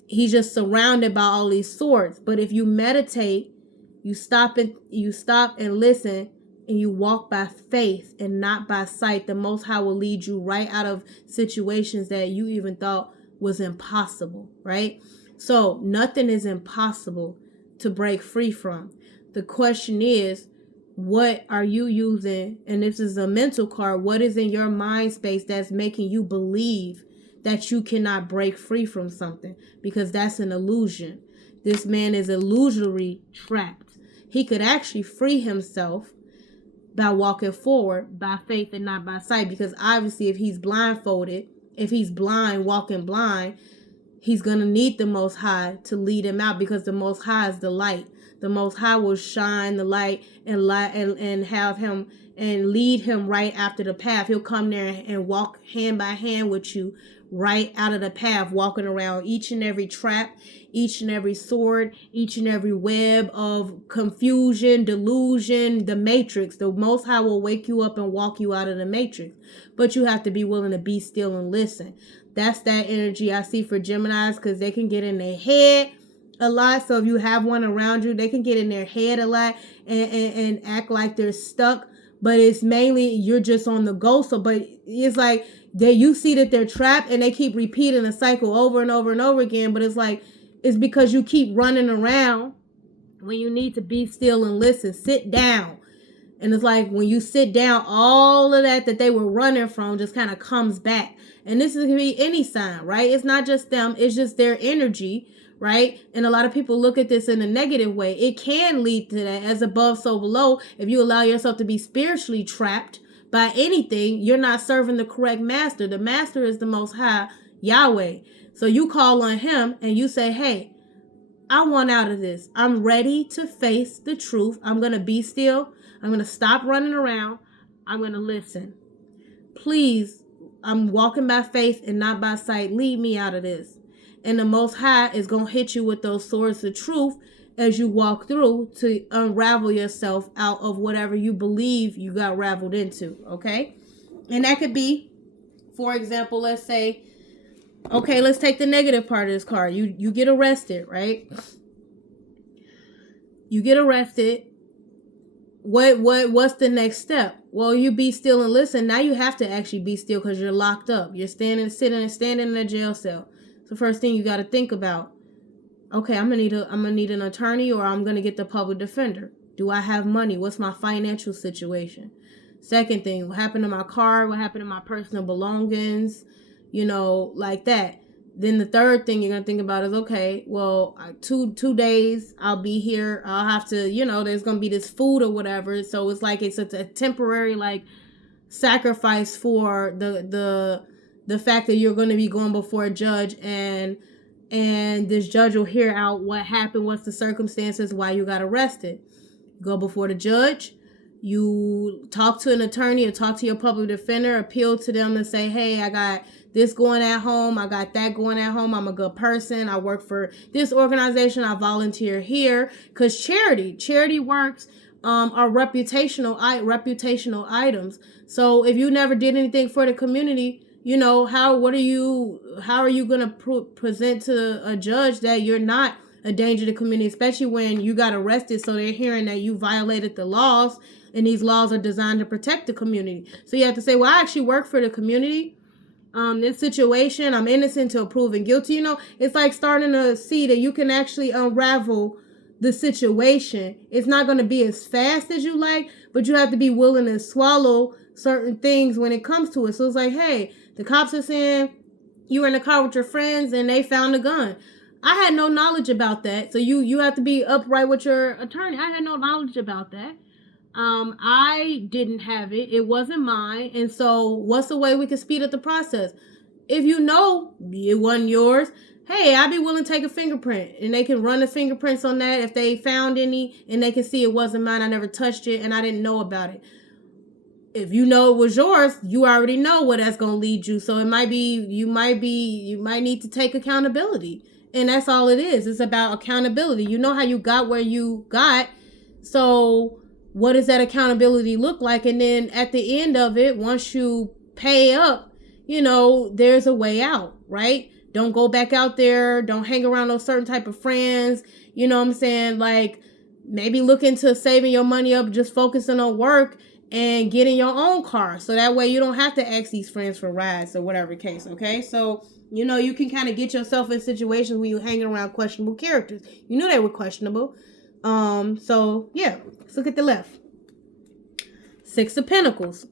He's just surrounded by all these swords. But if you meditate, you stop and listen, and you walk by faith and not by sight, the Most High will lead you right out of situations that you even thought was impossible, right? So nothing is impossible to break free from. The question is, what are you using? And this is a mental card. What is in your mind space that's making you believe that you cannot break free from something? Because that's an illusion. This man is illusory trapped. He could actually free himself by walking forward by faith and not by sight. Because obviously if he's blindfolded, if he's blind, walking blind, he's going to need the Most High to lead him out, because the Most High is the light. The Most High will shine the light and have him and lead him right after the path. He'll come there and walk hand by hand with you right out of the path, walking around each and every trap, each and every sword, each and every web of confusion, delusion, the matrix. The Most High will wake you up and walk you out of the matrix. But you have to be willing to be still and listen. That's that energy I see for Geminis, because they can get in their head a lot. So if you have one around you, they can get in their head a lot and act like they're stuck. But it's mainly you're just on the go. So, but it's like you see that they're trapped and they keep repeating the cycle over and over and over again. But it's like, it's because you keep running around when you need to be still and listen. Sit down. And it's like when you sit down, all of that they were running from just kind of comes back. And this is going to be any sign, right? It's not just them. It's just their energy, right? And a lot of people look at this in a negative way. It can lead to that, as above, so below. If you allow yourself to be spiritually trapped by anything, you're not serving the correct master. The master is the Most High, Yahweh. So you call on him and you say, hey, I want out of this. I'm ready to face the truth. I'm going to be still. I'm going to stop running around. I'm going to listen. Please, I'm walking by faith and not by sight. Lead me out of this. And the Most High is going to hit you with those swords of truth as you walk through to unravel yourself out of whatever you believe you got raveled into, okay? And that could be, for example, let's say, okay, let's take the negative part of this card. You get arrested, right? You get arrested. What's the next step? Well, you be still and listen. Now you have to actually be still because you're locked up. You're standing in a jail cell. So first thing you got to think about, okay, I'm gonna need an attorney, or I'm gonna get the public defender. Do I have money? What's my financial situation? Second thing, what happened to my car? What happened to my personal belongings? Like that. Then the third thing you're going to think about is, okay, well, 2 days I'll be here. I'll have to, there's going to be this food or whatever. So it's like it's a temporary like sacrifice for the fact that you're going to be going before a judge, and this judge will hear out what happened, what's the circumstances, why you got arrested. Go before the judge. You talk to an attorney or talk to your public defender, appeal to them and say, hey, I got this going at home. I got that going at home. I'm a good person. I work for this organization. I volunteer here. Because charity works are reputational items. So if you never did anything for the community, how are you going to present to a judge that you're not a danger to the community, especially when you got arrested? So they're hearing that you violated the laws, and these laws are designed to protect the community. So you have to say, well, I actually work for the community. This situation, I'm innocent till proven guilty. It's like starting to see that you can actually unravel the situation. It's not going to be as fast as you like, but you have to be willing to swallow certain things when it comes to it. So it's like, hey, the cops are saying you were in the car with your friends and they found a gun. I had no knowledge about that. So you have to be upright with your attorney. I had no knowledge about that. I didn't have it. It wasn't mine. And so what's the way we can speed up the process? If you know it wasn't yours, hey, I'd be willing to take a fingerprint. And they can run the fingerprints on that if they found any, and they can see it wasn't mine. I never touched it and I didn't know about it. If you know it was yours, you already know where that's going to lead you. So it might be, you might need to take accountability. And that's all it is. It's about accountability. You know how you got where you got. So what does that accountability look like? And then at the end of it, once you pay up, there's a way out, right? Don't go back out there. Don't hang around those certain type of friends. You know what I'm saying? Like, maybe look into saving your money up, just focusing on work and getting your own car. So that way you don't have to ask these friends for rides or whatever the case, okay? So, you can kind of get yourself in situations where you're hanging around questionable characters. You knew they were questionable. So, yeah, let's look at the left. Six of Pentacles.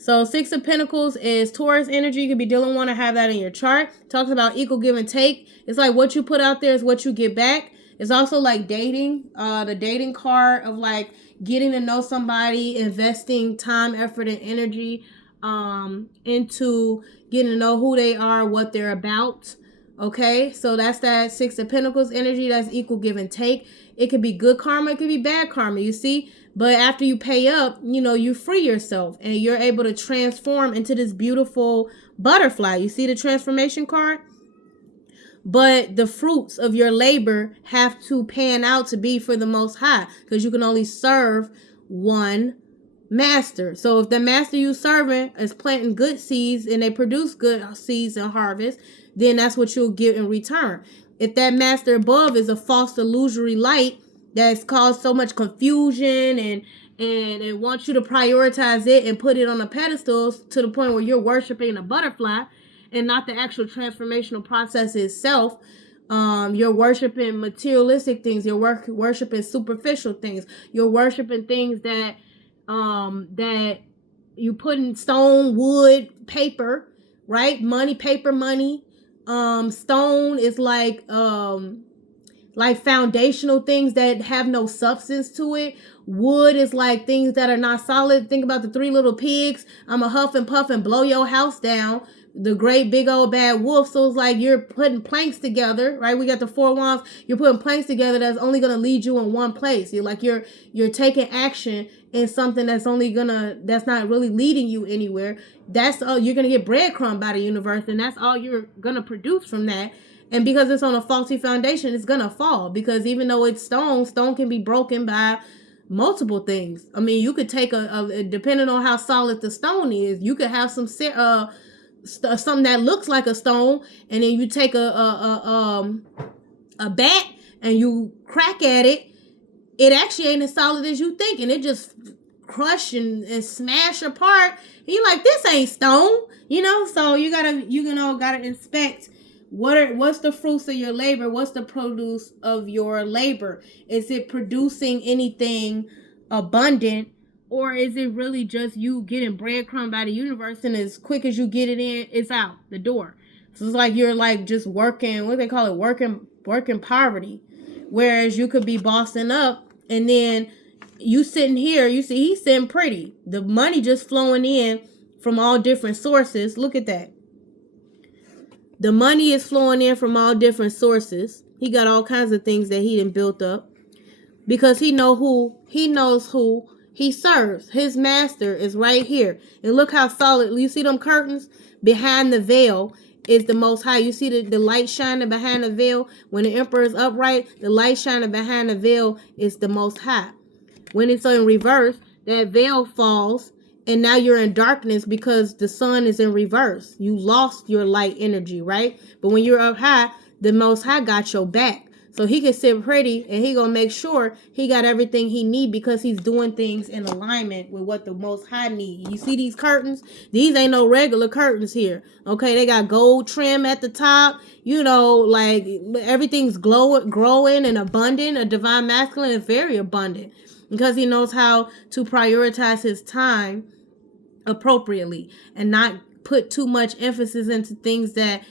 So Six of Pentacles is Taurus energy. You could be dealing one to have that in your chart. Talks about equal give and take. It's like what you put out there is what you get back. It's also like dating. The dating card of like getting to know somebody, investing time, effort, and energy into getting to know who they are, what they're about. Okay, so that's that Six of Pentacles energy. That's equal give and take. It could be good karma. It could be bad karma, you see. But after you pay up, you free yourself and you're able to transform into this beautiful butterfly. You see the transformation card? But the fruits of your labor have to pan out to be for the Most High, because you can only serve one master. So if the master you serving is planting good seeds and they produce good seeds and harvest, then that's what you'll get in return. If that master above is a false illusory light that's caused so much confusion and it wants you to prioritize it and put it on a pedestal to the point where you're worshiping a butterfly and not the actual transformational process itself, you're worshiping materialistic things, you're worshiping superficial things, you're worshiping things that that you put in stone, wood, paper, right? Money, paper, money. Stone is like foundational things that have no substance to it. Wood is like things that are not solid. Think about the Three Little Pigs. I'm a huff and puff and blow your house down. The great big old bad wolf. So it's like you're putting planks together, right? We got the Four Wands. You're putting planks together that's only going to lead you in one place. You're taking action in something that's not really leading you anywhere. That's all you're going to get breadcrumb by the universe, and that's all you're going to produce from that. And because it's on a faulty foundation, it's going to fall, because even though it's stone can be broken by multiple things. I mean, you could take depending on how solid the stone is, you could have something that looks like a stone, and then you take a bat and you crack at it. It actually ain't as solid as you think, and it just crush and smash apart. And you're like, this ain't stone, So you gotta inspect what's the fruits of your labor. What's the produce of your labor? Is it producing anything abundant, or is it really just you getting breadcrumb by the universe, and as quick as you get it in, it's out the door? So it's like you're like just working, what they call it, working poverty. Whereas you could be bossing up, and then you sitting here, you see he's sitting pretty. The money just flowing in from all different sources. Look at that. The money is flowing in from all different sources. He got all kinds of things that he done built up, because he knows who he serves. His master is right here. And look how solid. You see them curtains? Behind the veil is the Most High. You see the light shining behind the veil? When the emperor is upright, the light shining behind the veil is the Most High. When it's in reverse, that veil falls, and now you're in darkness because the sun is in reverse. You lost your light energy, right? But when you're up high, the Most High got your back. So he can sit pretty, and he gonna make sure he got everything he need, because he's doing things in alignment with what the Most High need. You see these curtains? These ain't no regular curtains here. Okay, they got gold trim at the top. Like everything's growing and abundant. A divine masculine is very abundant, because he knows how to prioritize his time appropriately and not put too much emphasis into things that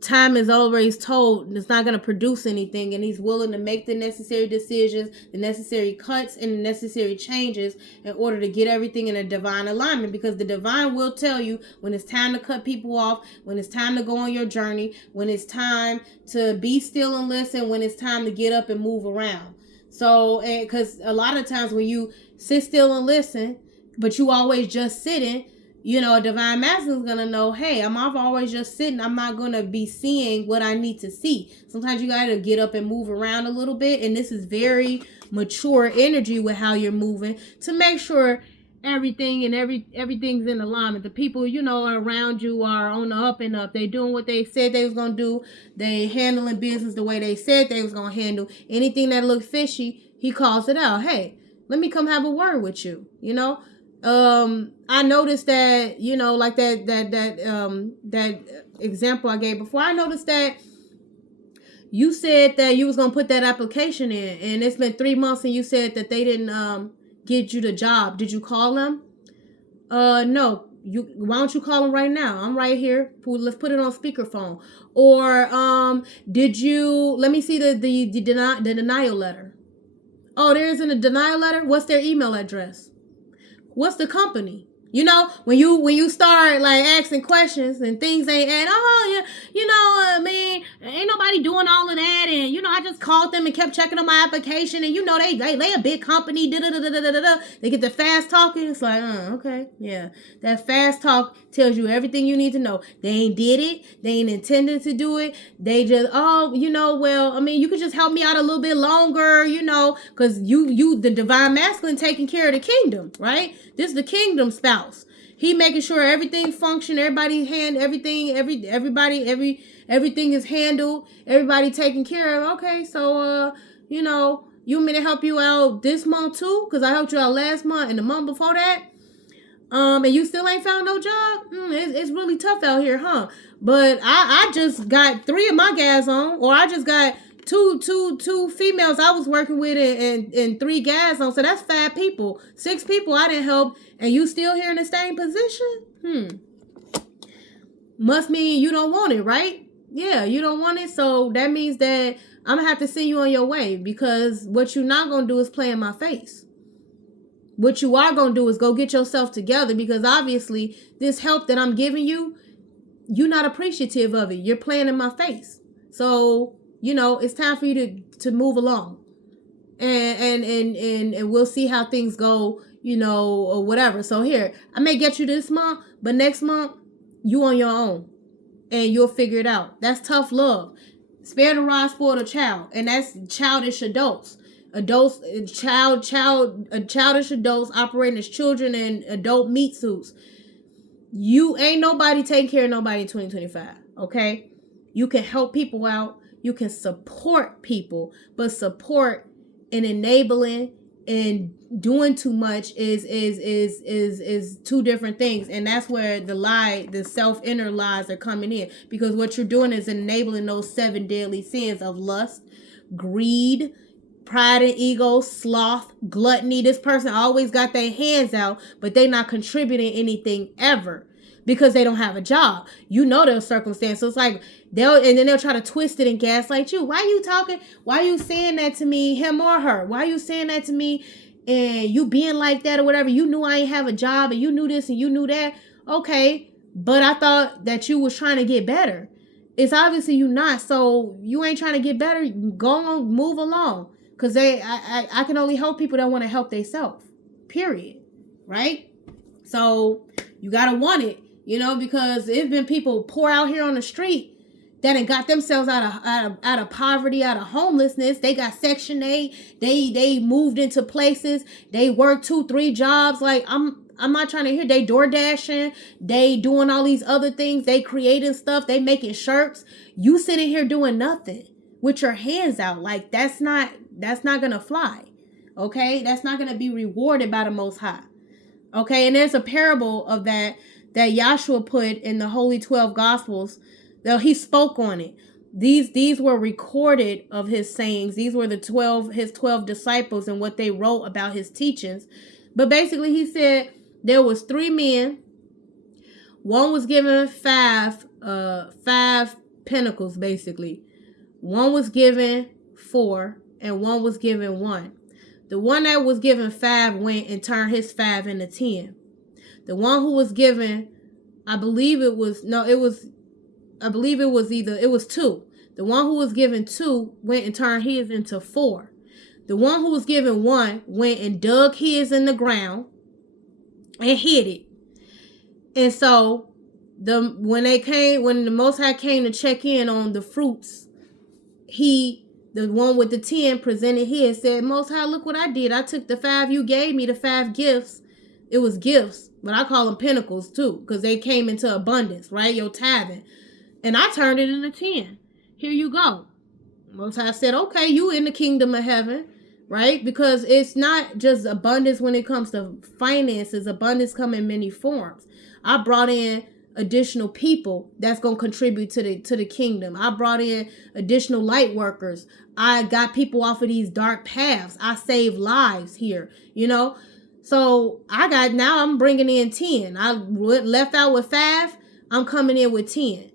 time is always told it's not going to produce anything, and he's willing to make the necessary decisions, the necessary cuts, and the necessary changes in order to get everything in a divine alignment, because the divine will tell you when it's time to cut people off, when it's time to go on your journey, when it's time to be still and listen, when it's time to get up and move around. So, and because a lot of times when you sit still and listen, but you always just sitting, a divine masculine is going to know, hey, I'm always just sitting. I'm not going to be seeing what I need to see. Sometimes you got to get up and move around a little bit. And this is very mature energy with how you're moving to make sure everything and everything's in alignment. The people, around you are on the up and up. They doing what they said they was going to do. They handling business the way they said they was going to handle. Anything that looked fishy, he calls it out. Hey, let me come have a word with you, I noticed that, like that example I gave before, I noticed that you said that you was going to put that application in, and it's been 3 months and you said that they didn't get you the job. Did you call them? No. Why don't you call them right now? I'm right here. Let's put it on speakerphone. Or did you, let me see the denial letter. Oh, there isn't a denial letter? What's their email address? What's the company? When you start like asking questions and things ain't, and ain't nobody doing all of that, and I just called them and kept checking on my application, and they a big company, they get the fast talking. It's like, okay, yeah, that fast talk tells you everything you need to know. They ain't did it, they ain't intended to do it. They just, you could just help me out a little bit longer, because you the divine masculine taking care of the kingdom, right? This is the kingdom spouse. He making sure everything function, everybody everything is handled, everybody taken care of. Okay, so you want me to help you out this month too? Because I helped you out last month and the month before that. And you still ain't found no job? It's really tough out here, huh? But I just got 3 of my guys on, or I just got two females I was working with and 3 guys on. So that's 5 people. 6 people I didn't help, and you still here in the same position? Must mean you don't want it, right? Yeah, you don't want it. So that means that I'm going to have to send you on your way, because what you're not going to do is play in my face. What you are going to do is go get yourself together, because obviously this help that I'm giving you, you're not appreciative of it. You're playing in my face. So, it's time for you to move along, and we'll see how things go, or whatever. So here, I may get you this month, but next month you on your own, and you'll figure it out. That's tough love. Spare the rod, spoil the child, and that's childish adults. Childish adults operating as children in adult meat suits. You ain't nobody taking care of nobody in 2025. Okay, you can help people out. You can support people, but support and enabling and doing too much is 2 different things. And that's where the self-inner lies are coming in, because what you're doing is enabling those 7 deadly sins of lust, greed, pride and ego, sloth, gluttony. This person always got their hands out, but they not contributing anything ever, because they don't have a job. Their circumstance. So it's like they'll try to twist it and gaslight you. Why you talking? Why you saying that to me, him or her? Why you saying that to me and you being like that or whatever? You knew I ain't have a job, and you knew this and you knew that. Okay, but I thought that you was trying to get better. It's obviously you not. So you ain't trying to get better. Go on, move along. Because I can only help people that want to help themselves. Period. Right? So you got to want it. Because there's been people pour out here on the street that ain't got themselves out of poverty, out of homelessness. They got Section 8. They moved into places. They work 2-3 jobs. Like, I'm not trying to hear. They door dashing. They doing all these other things. They creating stuff. They making shirts. You sitting here doing nothing with your hands out. Like, that's not going to fly. Okay? That's not going to be rewarded by the Most High. Okay? And there's a parable of that Yahshua put in the Holy 12 Gospels. Though he spoke on it. These were recorded of his sayings. These were his 12 disciples and what they wrote about his teachings. But basically he said there was 3 men. One was given 5 pentacles, basically. One was given 4 and one was given 1. The one that was given 5 went and turned his 5 into 10. The one who was given, I believe it was 2. The one who was given 2 went and turned his into 4. The one who was given 1 went and dug his in the ground and hid it. And so when the Most High came to check in on the fruits, the one with the 10 presented his, said, Most High, look what I did. I took the 5 you gave me, the 5 gifts. It was gifts, but I call them pinnacles too, because they came into abundance, right? Your tithing. And I turned it into 10. Here you go. Most High said, okay, you in the kingdom of heaven, right? Because it's not just abundance when it comes to finances. Abundance come in many forms. I brought in additional people that's going to contribute to the kingdom. I brought in additional light workers. I got people off of these dark paths. I saved lives here, So now I'm bringing in 10. I left out with 5. I'm coming in with 10.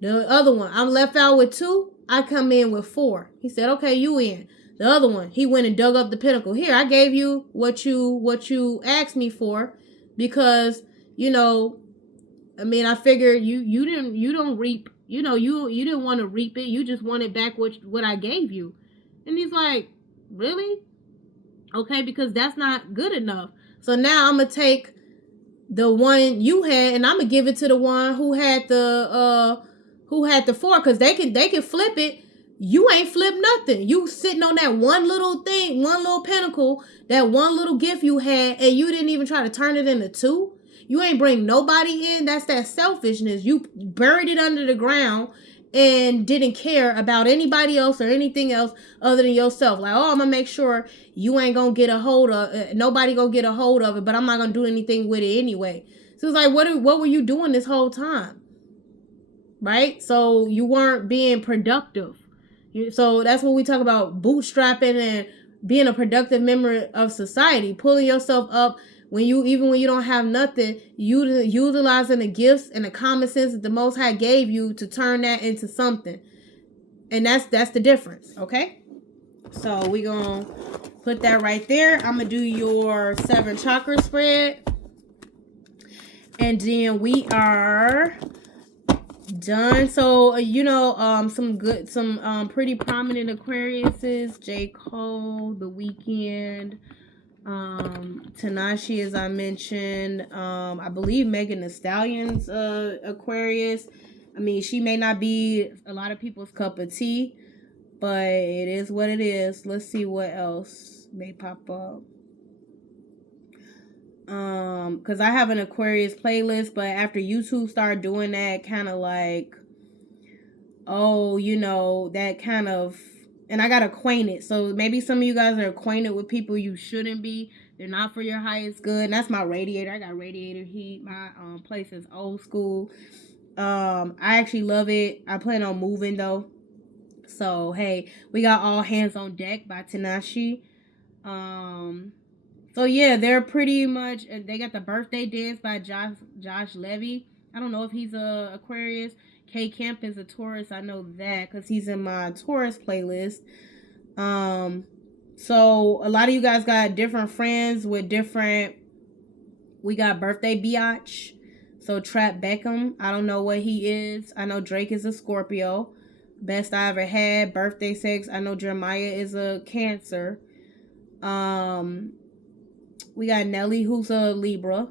The other one, I'm left out with 2. I come in with 4. He said, okay, you in. The other one, he went and dug up the pinnacle. Here, I gave you what you asked me for, because, I figured you didn't reap, you didn't want to reap it. You just wanted back what I gave you. And he's like, really? Okay, because that's not good enough. So now I'm going to take the one you had and I'm going to give it to the one who had the 4, because they can flip it. You ain't flipped nothing. You sitting on that one little thing, one little pinnacle, that one little gift you had, and you didn't even try to turn it into 2. You ain't bring nobody in. That's that selfishness. You buried it under the ground and didn't care about anybody else or anything else other than yourself. Like, oh, I'm going to make sure you ain't going to get a hold of nobody going to get a hold of it, but I'm not going to do anything with it anyway. So it's like, what were you doing this whole time? Right? So you weren't being productive. So that's what we talk about, bootstrapping and being a productive member of society, pulling yourself up even when you don't have nothing, utilizing the gifts and the common sense that the Most High gave you to turn that into something. And that's the difference, okay? So we're going to put that right there. I'm going to do your 7 chakra spread. And then we are done. So some pretty prominent Aquariuses: J. Cole, The Weeknd, Tanashi, as I mentioned. I believe Megan Thee Stallion's Aquarius. She may not be a lot of people's cup of tea, but it is what it is. Let's see what else may pop up. Because I have an Aquarius playlist, but after YouTube started doing that, kind of like, that kind of, and I got acquainted. So maybe some of you guys are acquainted with people you shouldn't be. They're not for your highest good. And that's my radiator. I got radiator heat. My place is old school. I actually love it. I plan on moving though. So hey, we got All Hands on Deck by Tanashi. So yeah, they're pretty much, they got The Birthday Dance by Josh Levy. I don't know if he's a Aquarius. K Camp is a Taurus. I know that because he's in my Taurus playlist. So a lot of you guys got different friends with different. We got Birthday Biatch. So Trap Beckham. I don't know what he is. I know Drake is a Scorpio. Best I Ever Had. Birthday Sex. I know Jeremiah is a Cancer. We got Nelly, who's a Libra.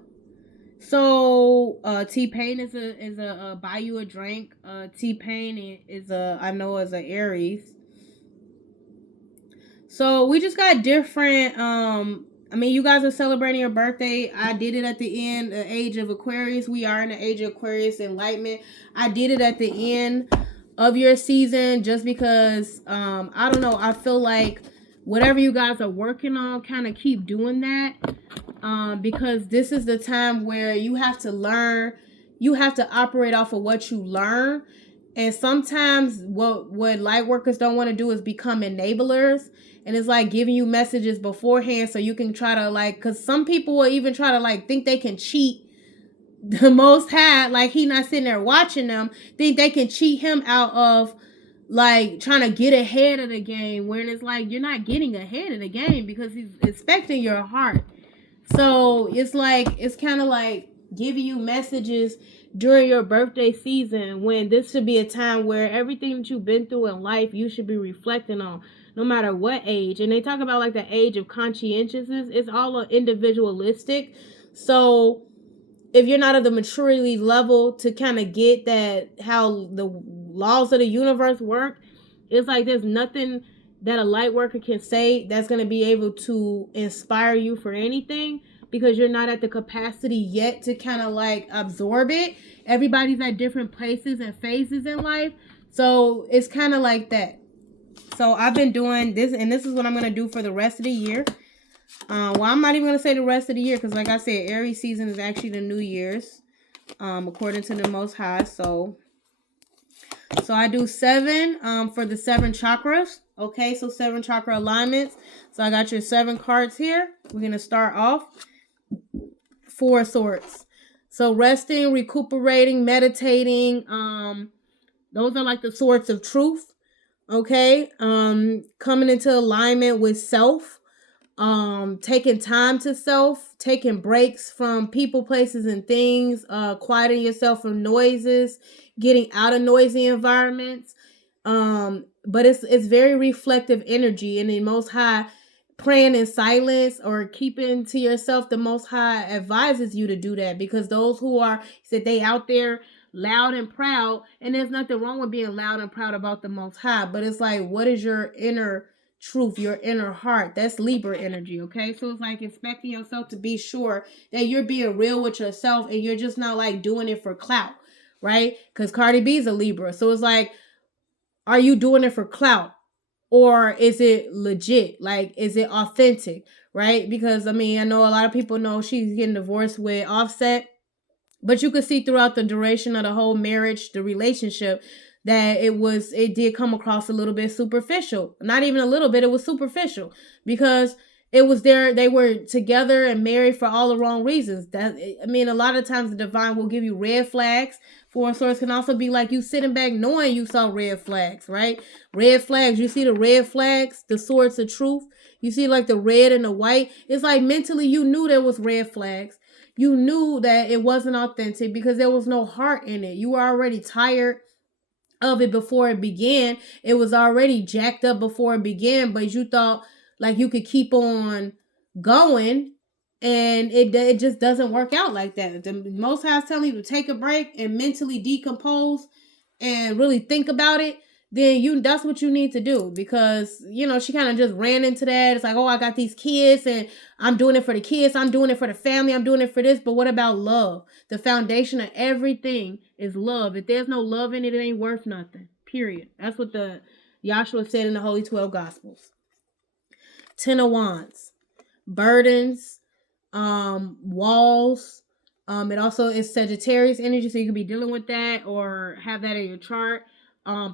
So T-Pain is a Buy You a Drink. T-Pain is I know is a Aries. So we just got different. You guys are celebrating your birthday. I did it at the end, the age of Aquarius. We are in the age of Aquarius enlightenment. I did it at the end of your season just because I don't know. I feel like whatever you guys are working on, kind of keep doing that. Because this is the time where you have to learn, you have to operate off of what you learn. And sometimes what light workers don't want to do is become enablers. And it's like giving you messages beforehand so you can try to because some people will even try to think they can cheat the Most High, like he not sitting there watching them, think they can cheat him out of like trying to get ahead of the game, when it's like you're not getting ahead of the game because he's inspecting your heart. So it's like, it's kind of like giving you messages during your birthday season, when this should be a time where everything that you've been through in life you should be reflecting on, no matter what age. And they talk about like the age of conscientiousness. It's all individualistic. So if you're not at the maturity level to kind of get that, how the laws of the universe work, it's like there's nothing that a light worker can say that's going to be able to inspire you for anything, because you're not at the capacity yet to kind of like absorb it. Everybody's at different places and phases in life. So it's kind of like that. So I've been doing this, and this is what I'm going to do for the rest of the year. Well, I'm not even going to say the rest of the year, because like I said, Aries season is actually the New Year's, according to the Most High. So I do 7 for the 7 chakras. Okay, so 7 chakra alignments. So I got your 7 cards here. We're going to start off 4 swords. So resting, recuperating, meditating. Those are like the swords of truth. Okay, coming into alignment with self. Taking time to self, taking breaks from people, places, and things, quieting yourself from noises, getting out of noisy environments. But it's very reflective energy, and the Most High, praying in silence or keeping to yourself, the Most High advises you to do that, because those who are, said, they out there loud and proud, and there's nothing wrong with being loud and proud about the Most High, but it's like, what is your inner truth, your inner heart? That's Libra energy. Okay, so it's like expecting yourself to be sure that you're being real with yourself, and you're just not like doing it for clout, right? Because Cardi B is a Libra. So it's like, are you doing it for clout, or is it legit? Like, is it authentic, right? Because I mean, I know a lot of people know she's getting divorced with Offset, but you could see throughout the duration of the whole marriage, the relationship, that it did come across a little bit superficial. Not even a little bit, it was superficial, because it was they were together and married for all the wrong reasons. I mean, a lot of times the divine will give you red flags. 4 swords can also be like you sitting back knowing you saw red flags, right? Red flags, you see the red flags, the swords of truth. You see like the red and the white. It's like mentally you knew there was red flags. You knew that it wasn't authentic because there was no heart in it. You were already tired of it before it began. It was already jacked up before it began, but you thought like you could keep on going, and it just doesn't work out like that. The Most High is telling you to take a break and mentally decompose and really think about it. Then that's what you need to do, because she kind of just ran into that. It's like, oh, I got these kids and I'm doing it for the kids, I'm doing it for the family, I'm doing it for this. But what about love? The foundation of everything is love. If there's no love in it, it ain't worth nothing, period. That's what the Yahshua said in the Holy 12 Gospels. 10 of Wands, burdens, walls. It also is Sagittarius energy, so you could be dealing with that or have that in your chart.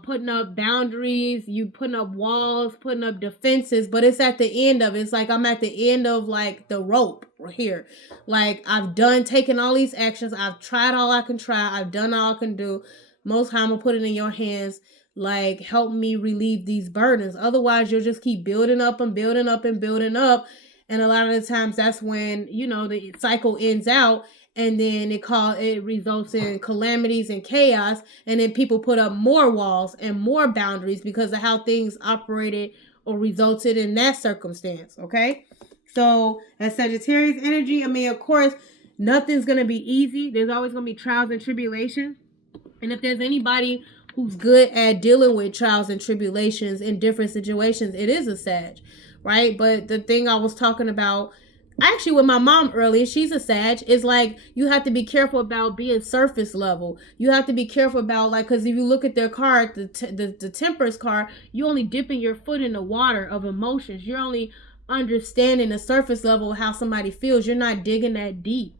Putting up boundaries, you putting up walls, putting up defenses, but it's at the end of it. It's like I'm at the end of like the rope right here. Like I've taken all these actions. I've tried all I can try. I've done all I can do. Most High, I'm gonna put it in your hands. Like, help me relieve these burdens. Otherwise, you'll just keep building up and building up and building up. And a lot of the times that's when, the cycle ends out. And then it results in calamities and chaos. And then people put up more walls and more boundaries because of how things operated or resulted in that circumstance. Okay. So as Sagittarius energy, I mean, of course, nothing's going to be easy. There's always going to be trials and tribulations. And if there's anybody who's good at dealing with trials and tribulations in different situations, it is a Sag, right? But the thing I was talking about, actually with my mom earlier, she's a Sag. It's like you have to be careful about being surface level. You have to be careful about, like, because if you look at their card, the Temperance card, you only dipping your foot in the water of emotions. You're only understanding the surface level of how somebody feels. You're not digging that deep,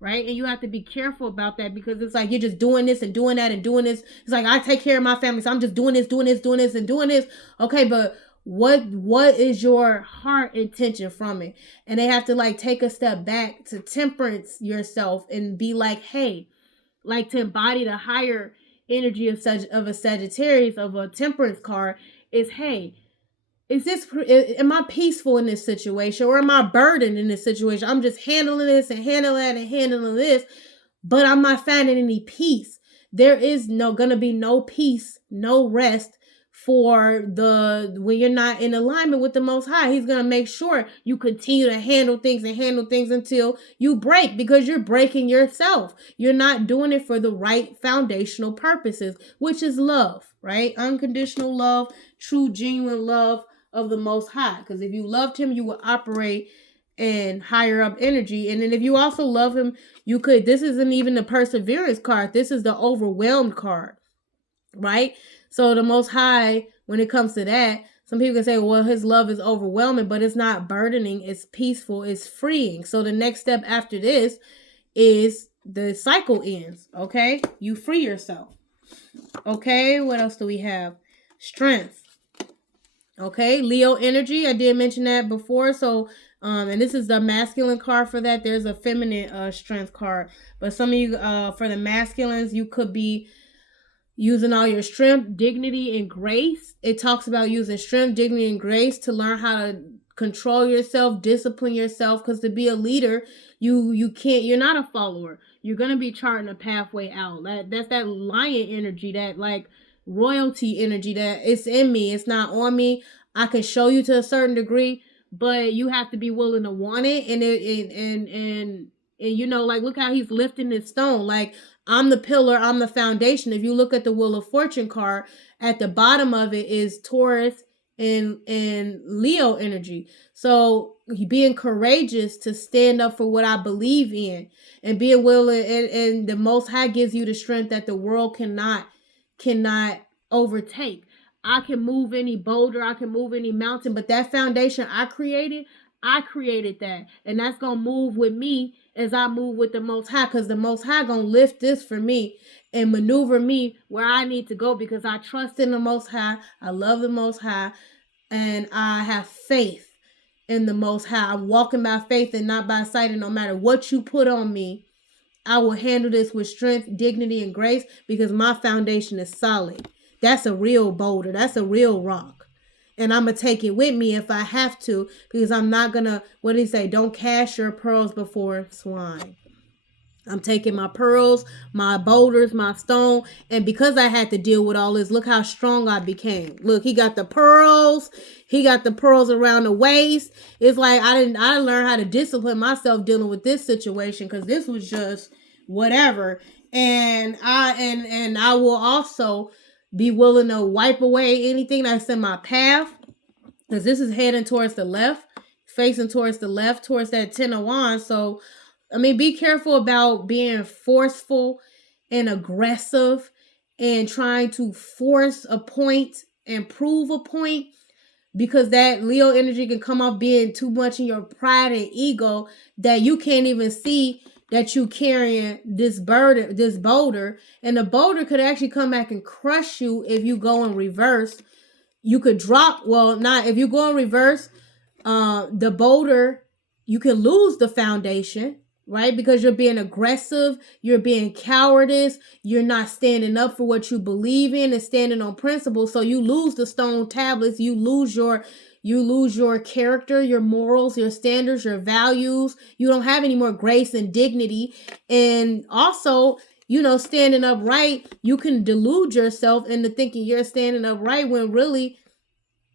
right? And you have to be careful about that, because it's like you're just doing this and doing that and doing this. It's like, I take care of my family, so I'm just doing this, doing this, doing this, and doing this. Okay, but what is your heart intention from it? And they have to like take a step back to temperance yourself and be like, hey, like to embody the higher energy of such of a Sagittarius, of a temperance card, is, hey, is this, am I peaceful in this situation, or am I burdened in this situation? I'm just handling this and handling that and handling this, but I'm not finding any peace. There is gonna be no peace, no rest for the when you're not in alignment with the Most High. He's gonna make sure you continue to handle things until you break, because you're breaking yourself. You're not doing it for the right foundational purposes, which is love, right? Unconditional love, true, genuine love of the Most High. Because if you loved him, you would operate in higher up energy. And then if you also love him, you could, this isn't even the perseverance card, this is the overwhelmed card, right? So the Most High, when it comes to that, some people can say, well, his love is overwhelming, but it's not burdening, it's peaceful, it's freeing. So the next step after this is the cycle ends, okay? You free yourself. Okay, what else do we have? Strength. Okay, Leo energy, I did mention that before. So and this is the masculine card for that. There's a feminine strength card, but some of you for the masculines, you could be using all your strength, dignity, and grace. It talks about using strength, dignity, and grace to learn how to control yourself, discipline yourself, because to be a leader, you can't, you're not a follower. You're gonna be charting a pathway out. That's that lion energy, that like royalty energy, that it's in me, it's not on me. I can show you to a certain degree, but you have to be willing to want it. And you know, like, look how he's lifting this stone. Like, I'm the pillar, I'm the foundation. If you look at the Wheel of Fortune card, at the bottom of it is Taurus and Leo energy. So being courageous to stand up for what I believe in, and being willing, and the Most High gives you the strength that the world cannot overtake. I can move any boulder, I can move any mountain, but that foundation I created that. And that's going to move with me as I move with the Most High, because the Most High going to lift this for me and maneuver me where I need to go, because I trust in the Most High. I love the Most High, and I have faith in the Most High. I'm walking by faith and not by sight, and no matter what you put on me, I will handle this with strength, dignity, and grace, because my foundation is solid. That's a real boulder. That's a real rock. And I'm going to take it with me if I have to, because I'm not going to, what did he say? Don't cast your pearls before swine. I'm taking my pearls, my boulders, my stone. And because I had to deal with all this, look how strong I became. Look, he got the pearls. He got the pearls around the waist. It's like I learned how to discipline myself dealing with this situation, because this was just whatever. And I will also be willing to wipe away anything that's in my path, because this is heading towards the left, facing towards the left, towards that 10 of Wands. So, I mean, be careful about being forceful and aggressive and trying to force a point and prove a point, because that Leo energy can come off being too much in your pride and ego, that you can't even see that you carrying this boulder, and the boulder could actually come back and crush you if you go in reverse. You could drop, well, not if you go in reverse, the boulder, you can lose the foundation, right? Because you're being aggressive, you're being cowardice, you're not standing up for what you believe in and standing on principle. So you lose the stone tablets, you lose your character, your morals, your standards, your values. You don't have any more grace and dignity. And also, you know, standing upright, you can delude yourself into thinking you're standing upright when really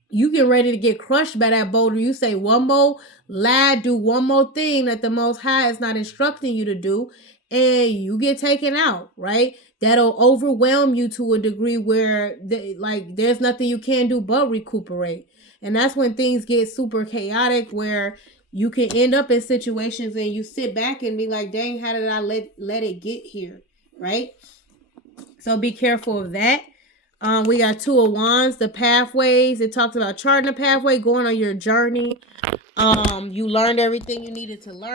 you get ready to get crushed by that boulder. You say one more lie, do one more thing that the Most High is not instructing you to do, and you get taken out, right? That'll overwhelm you to a degree where there's nothing you can do but recuperate. And that's when things get super chaotic, where you can end up in situations and you sit back and be like, dang, how did I let it get here, right? So be careful of that. We got 2 of Wands, the pathways. It talks about charting a pathway, going on your journey. You learned everything you needed to learn.